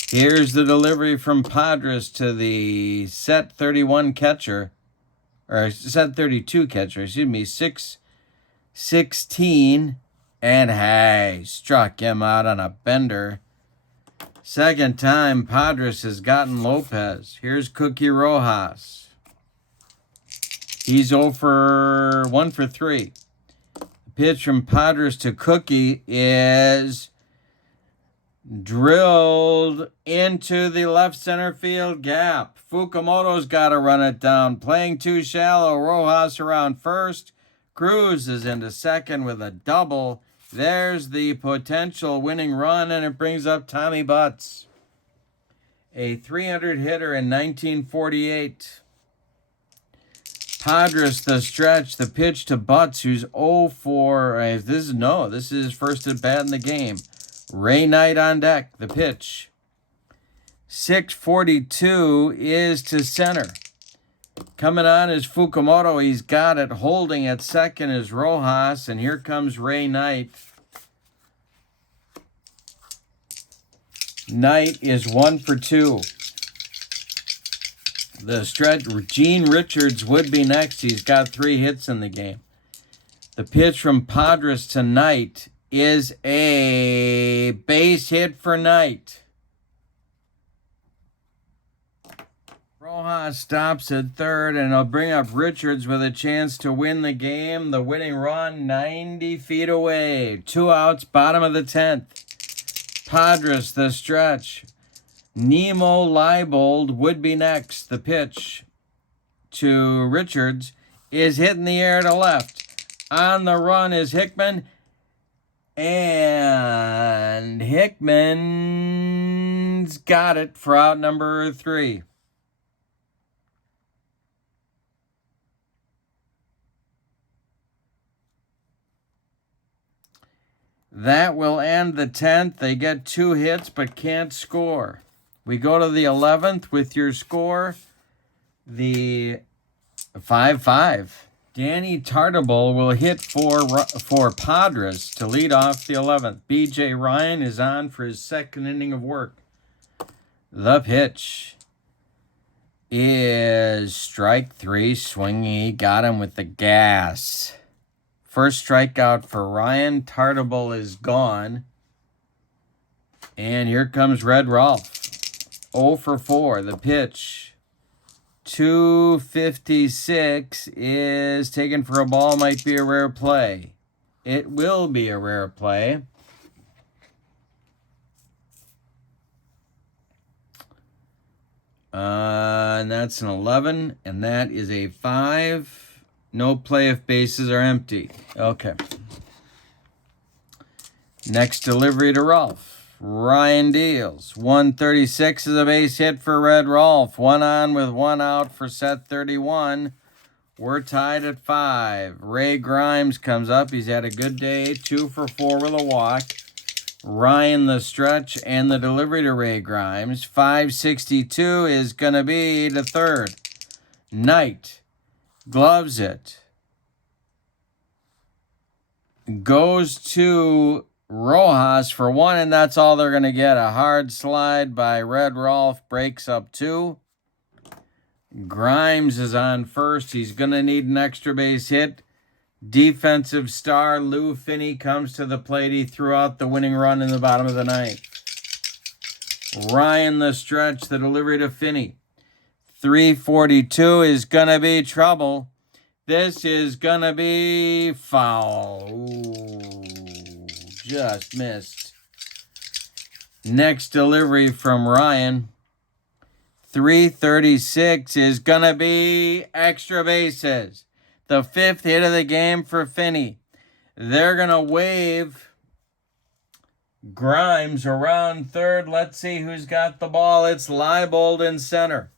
Here's the delivery from Padres to the set 31 catcher, or set 32 catcher, excuse me, 6-16, and hey, struck him out on a bender. Second time Padres has gotten Lopez. Here's Cookie Rojas. He's 1 for 3. The pitch from Padres to Cookie is drilled into the left center field gap. Fukumoto's got to run it down. Playing too shallow. Rojas around first. Cruz is into second with a double. There's the potential winning run, and it brings up Tommy Butts. A 300 hitter in 1948. Padres the stretch. The pitch to Butts, who's 0 for... This is his first at bat in the game. Ray Knight on deck. The pitch. 642 is to center. Coming on is Fukumoto. He's got it. Holding at second is Rojas. And here comes Ray Knight. Knight is 1 for 2. The stretch, Gene Richards would be next. He's got 3 hits in the game. The pitch from Padres to Knight is a base hit for Knight. Rojas stops at third, and he'll bring up Richards with a chance to win the game. The winning run 90 feet away. 2 outs, bottom of the 10th. Padres the stretch. Nemo Leibold would be next. The pitch to Richards is hit in the air to left. On the run is Hickman. And Hickman's got it for out number 3. That will end the 10th. They get 2 hits but can't score. We go to the 11th with your score, the 5-5. Danny Tartabull will hit for Padres to lead off the 11th. B.J. Ryan is on for his second inning of work. The pitch is strike 3, swingy. Got him with the gas. First strikeout for Ryan. Tartabull is gone. And here comes Red Rolf. 0 for 4. The pitch. 256 is taken for a ball. Might be a rare play. It will be a rare play. And that's an 11. And that is a 5. No play if bases are empty. Okay. Next delivery to Rolf. Ryan deals. 136 is a base hit for Red Rolf. 1 on with 1 out for set 31. We're tied at 5. Ray Grimes comes up. He's had a good day. 2 for 4 with a walk. Ryan the stretch and the delivery to Ray Grimes. 562 is going to be to third. Knight gloves it. Goes to Rojas for 1, and that's all they're going to get. A hard slide by Red Rolf breaks up 2. Grimes is on first. He's going to need an extra base hit. Defensive star Lou Finney comes to the plate. He threw out the winning run in the bottom of the 9th. Ryan the stretch, the delivery to Finney. 342 is going to be trouble. This is going to be foul. Ooh, just missed. Next delivery from Ryan. 336 is going to be extra bases. The 5th hit of the game for Finney. They're going to wave Grimes around third. Let's see who's got the ball. It's Leibold in center.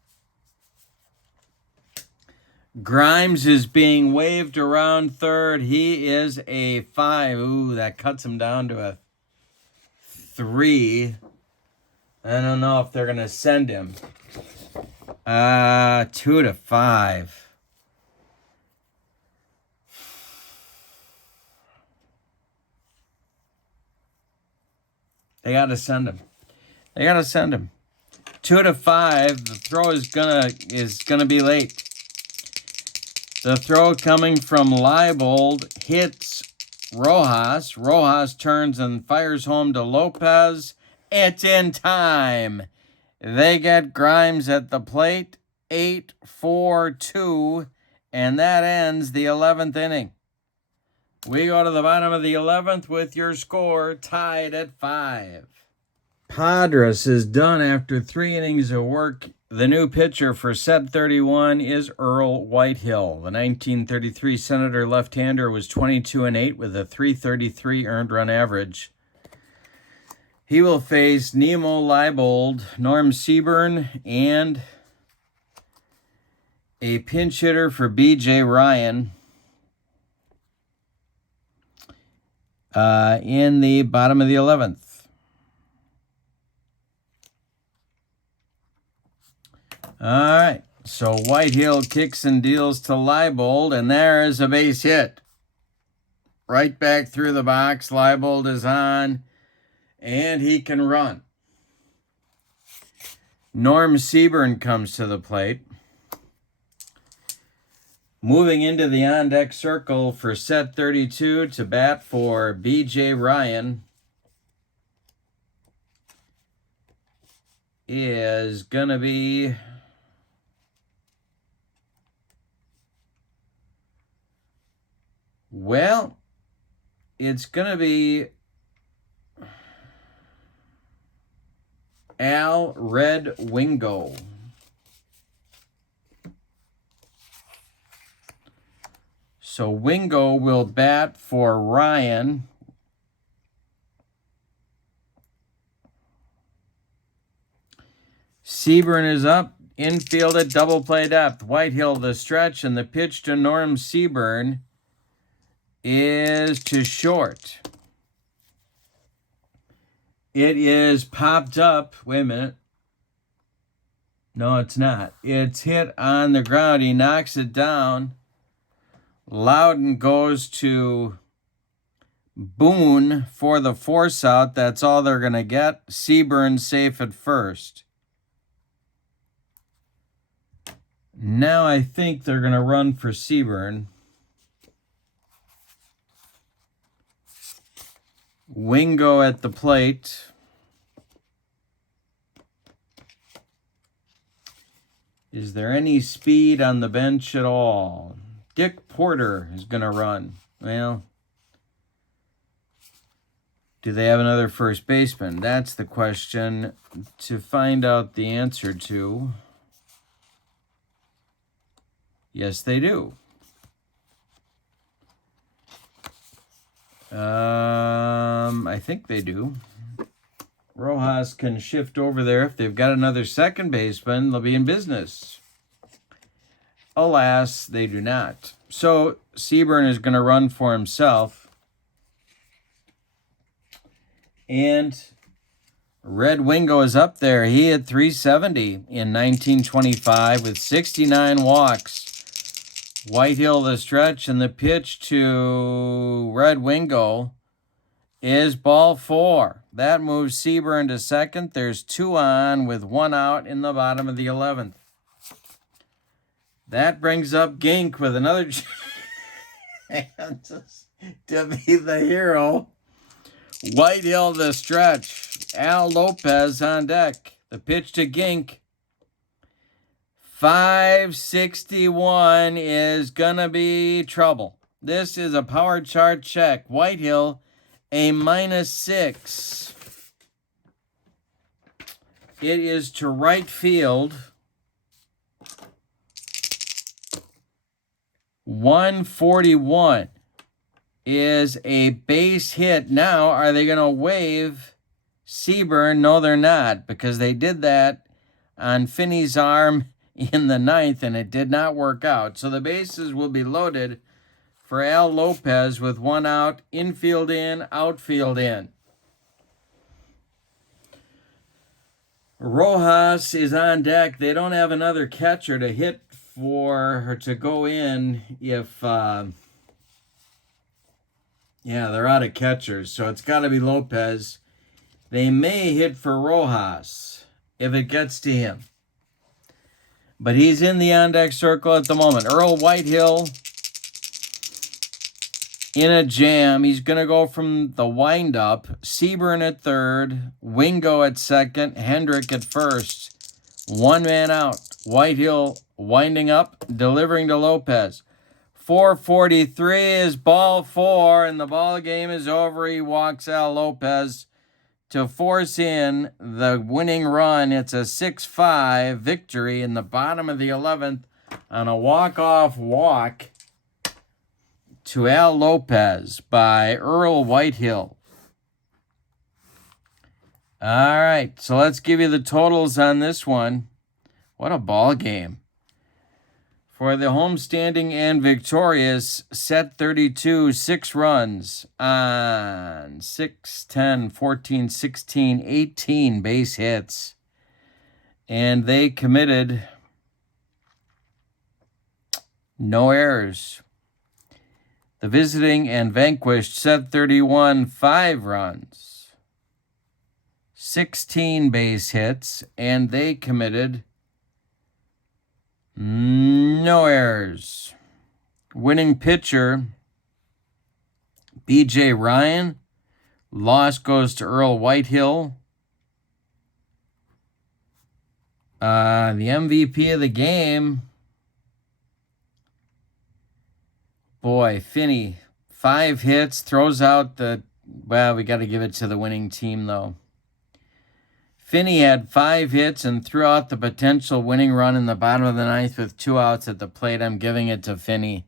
Grimes is being waved around third. He is a 5. Ooh, that cuts him down to a 3. I don't know if they're going to send him. 2-5. They got to send him. 2-5. The throw is gonna be late. The throw coming from Leibold hits Rojas. Rojas turns and fires home to Lopez. It's in time. They get Grimes at the plate. 8-4-2, and that ends the 11th inning. We go to the bottom of the 11th with your score tied at 5. Padres is done after 3 innings of work. The new pitcher for set 31 is Earl Whitehill. The 1933 Senator left-hander was 22-8 with a 333 earned run average. He will face Nemo Leibold, Norm Seaburn, and a pinch hitter for B.J. Ryan in the bottom of the 11th. All right, so Whitehill kicks and deals to Leibold, and there is a base hit. Right back through the box. Leibold is on, and he can run. Norm Seaburn comes to the plate. Moving into the on-deck circle for set 32 to bat for B.J. Ryan is going to be it's going to be Al Red Wingo. So Wingo will bat for Ryan. Seaburn is up. Infield at double play depth. Whitehill the stretch, and the pitch to Norm Seaburn is to short. It is popped up. Wait a minute. No, it's not. It's hit on the ground. He knocks it down. Loudon goes to Boone for the force out. That's all they're going to get. Seaburn safe at first. Now I think they're going to run for Seaburn. Wingo at the plate. Is there any speed on the bench at all? Dick Porter is going to run. Well, do they have another first baseman? That's the question to find out the answer to. Yes, they do. I think they do. Rojas can shift over there. If they've got another second baseman, they'll be in business. Alas, they do not. So Seaburn is going to run for himself. And Red Wingo is up there. He hit 370 in 1925 with 69 walks. Whitehill the stretch, and the pitch to Red Wingo is ball 4. That moves Seaburn to second. There's 2 on with 1 out in the bottom of the 11th. That brings up Gink with another chance to be the hero. Whitehill the stretch. Al Lopez on deck. The pitch to Gink. 561 is going to be trouble. This is a power chart check. Whitehill, a -6. It is to right field. 141 is a base hit. Now, are they going to waive Seaburn? No, they're not, because they did that on Finney's arm in the 9th, and it did not work out. So the bases will be loaded for Al Lopez with 1 out, infield in, outfield in. Rojas is on deck. They don't have another catcher to hit for her to go in if, they're out of catchers. So it's got to be Lopez. They may hit for Rojas if it gets to him. But he's in the on-deck circle at the moment. Earl Whitehill in a jam. He's going to go from the windup. Seaburn at third. Wingo at second. Hendrick at first. 1 man out. Whitehill winding up, delivering to Lopez. 4:43 is ball 4, and the ball game is over. He walks Al Lopez to force in the winning run. It's a 6-5 victory in the bottom of the 11th on a walk-off walk to Al Lopez by Earl Whitehill. All right, so let's give you the totals on this one. What a ball game. For the homestanding and victorious, set 32, 6 runs on 6, 10, 14, 16, 18 base hits. And they committed no errors. The visiting and vanquished set 31, 5 runs, 16 base hits, and they committed no errors. Winning pitcher, B.J. Ryan. Loss goes to Earl Whitehill. The MVP of the game, boy, Finney. 5 hits, throws out we got to give it to the winning team, though. Finney had 5 hits and threw out the potential winning run in the bottom of the 9th with 2 outs at the plate. I'm giving it to Finney,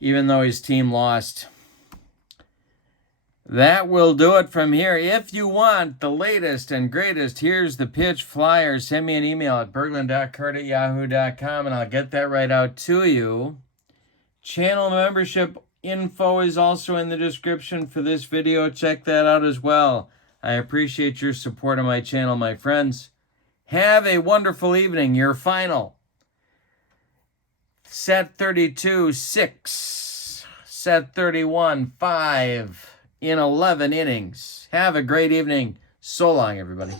even though his team lost. That will do it from here. If you want the latest and greatest, here's the pitch flyer. Send me an email at berglund.curt@yahoo.com, and I'll get that right out to you. Channel membership info is also in the description for this video. Check that out as well. I appreciate your support of my channel, my friends. Have a wonderful evening. Your final. Set 32, 6. Set 31, 5 in 11 innings. Have a great evening. So long, everybody.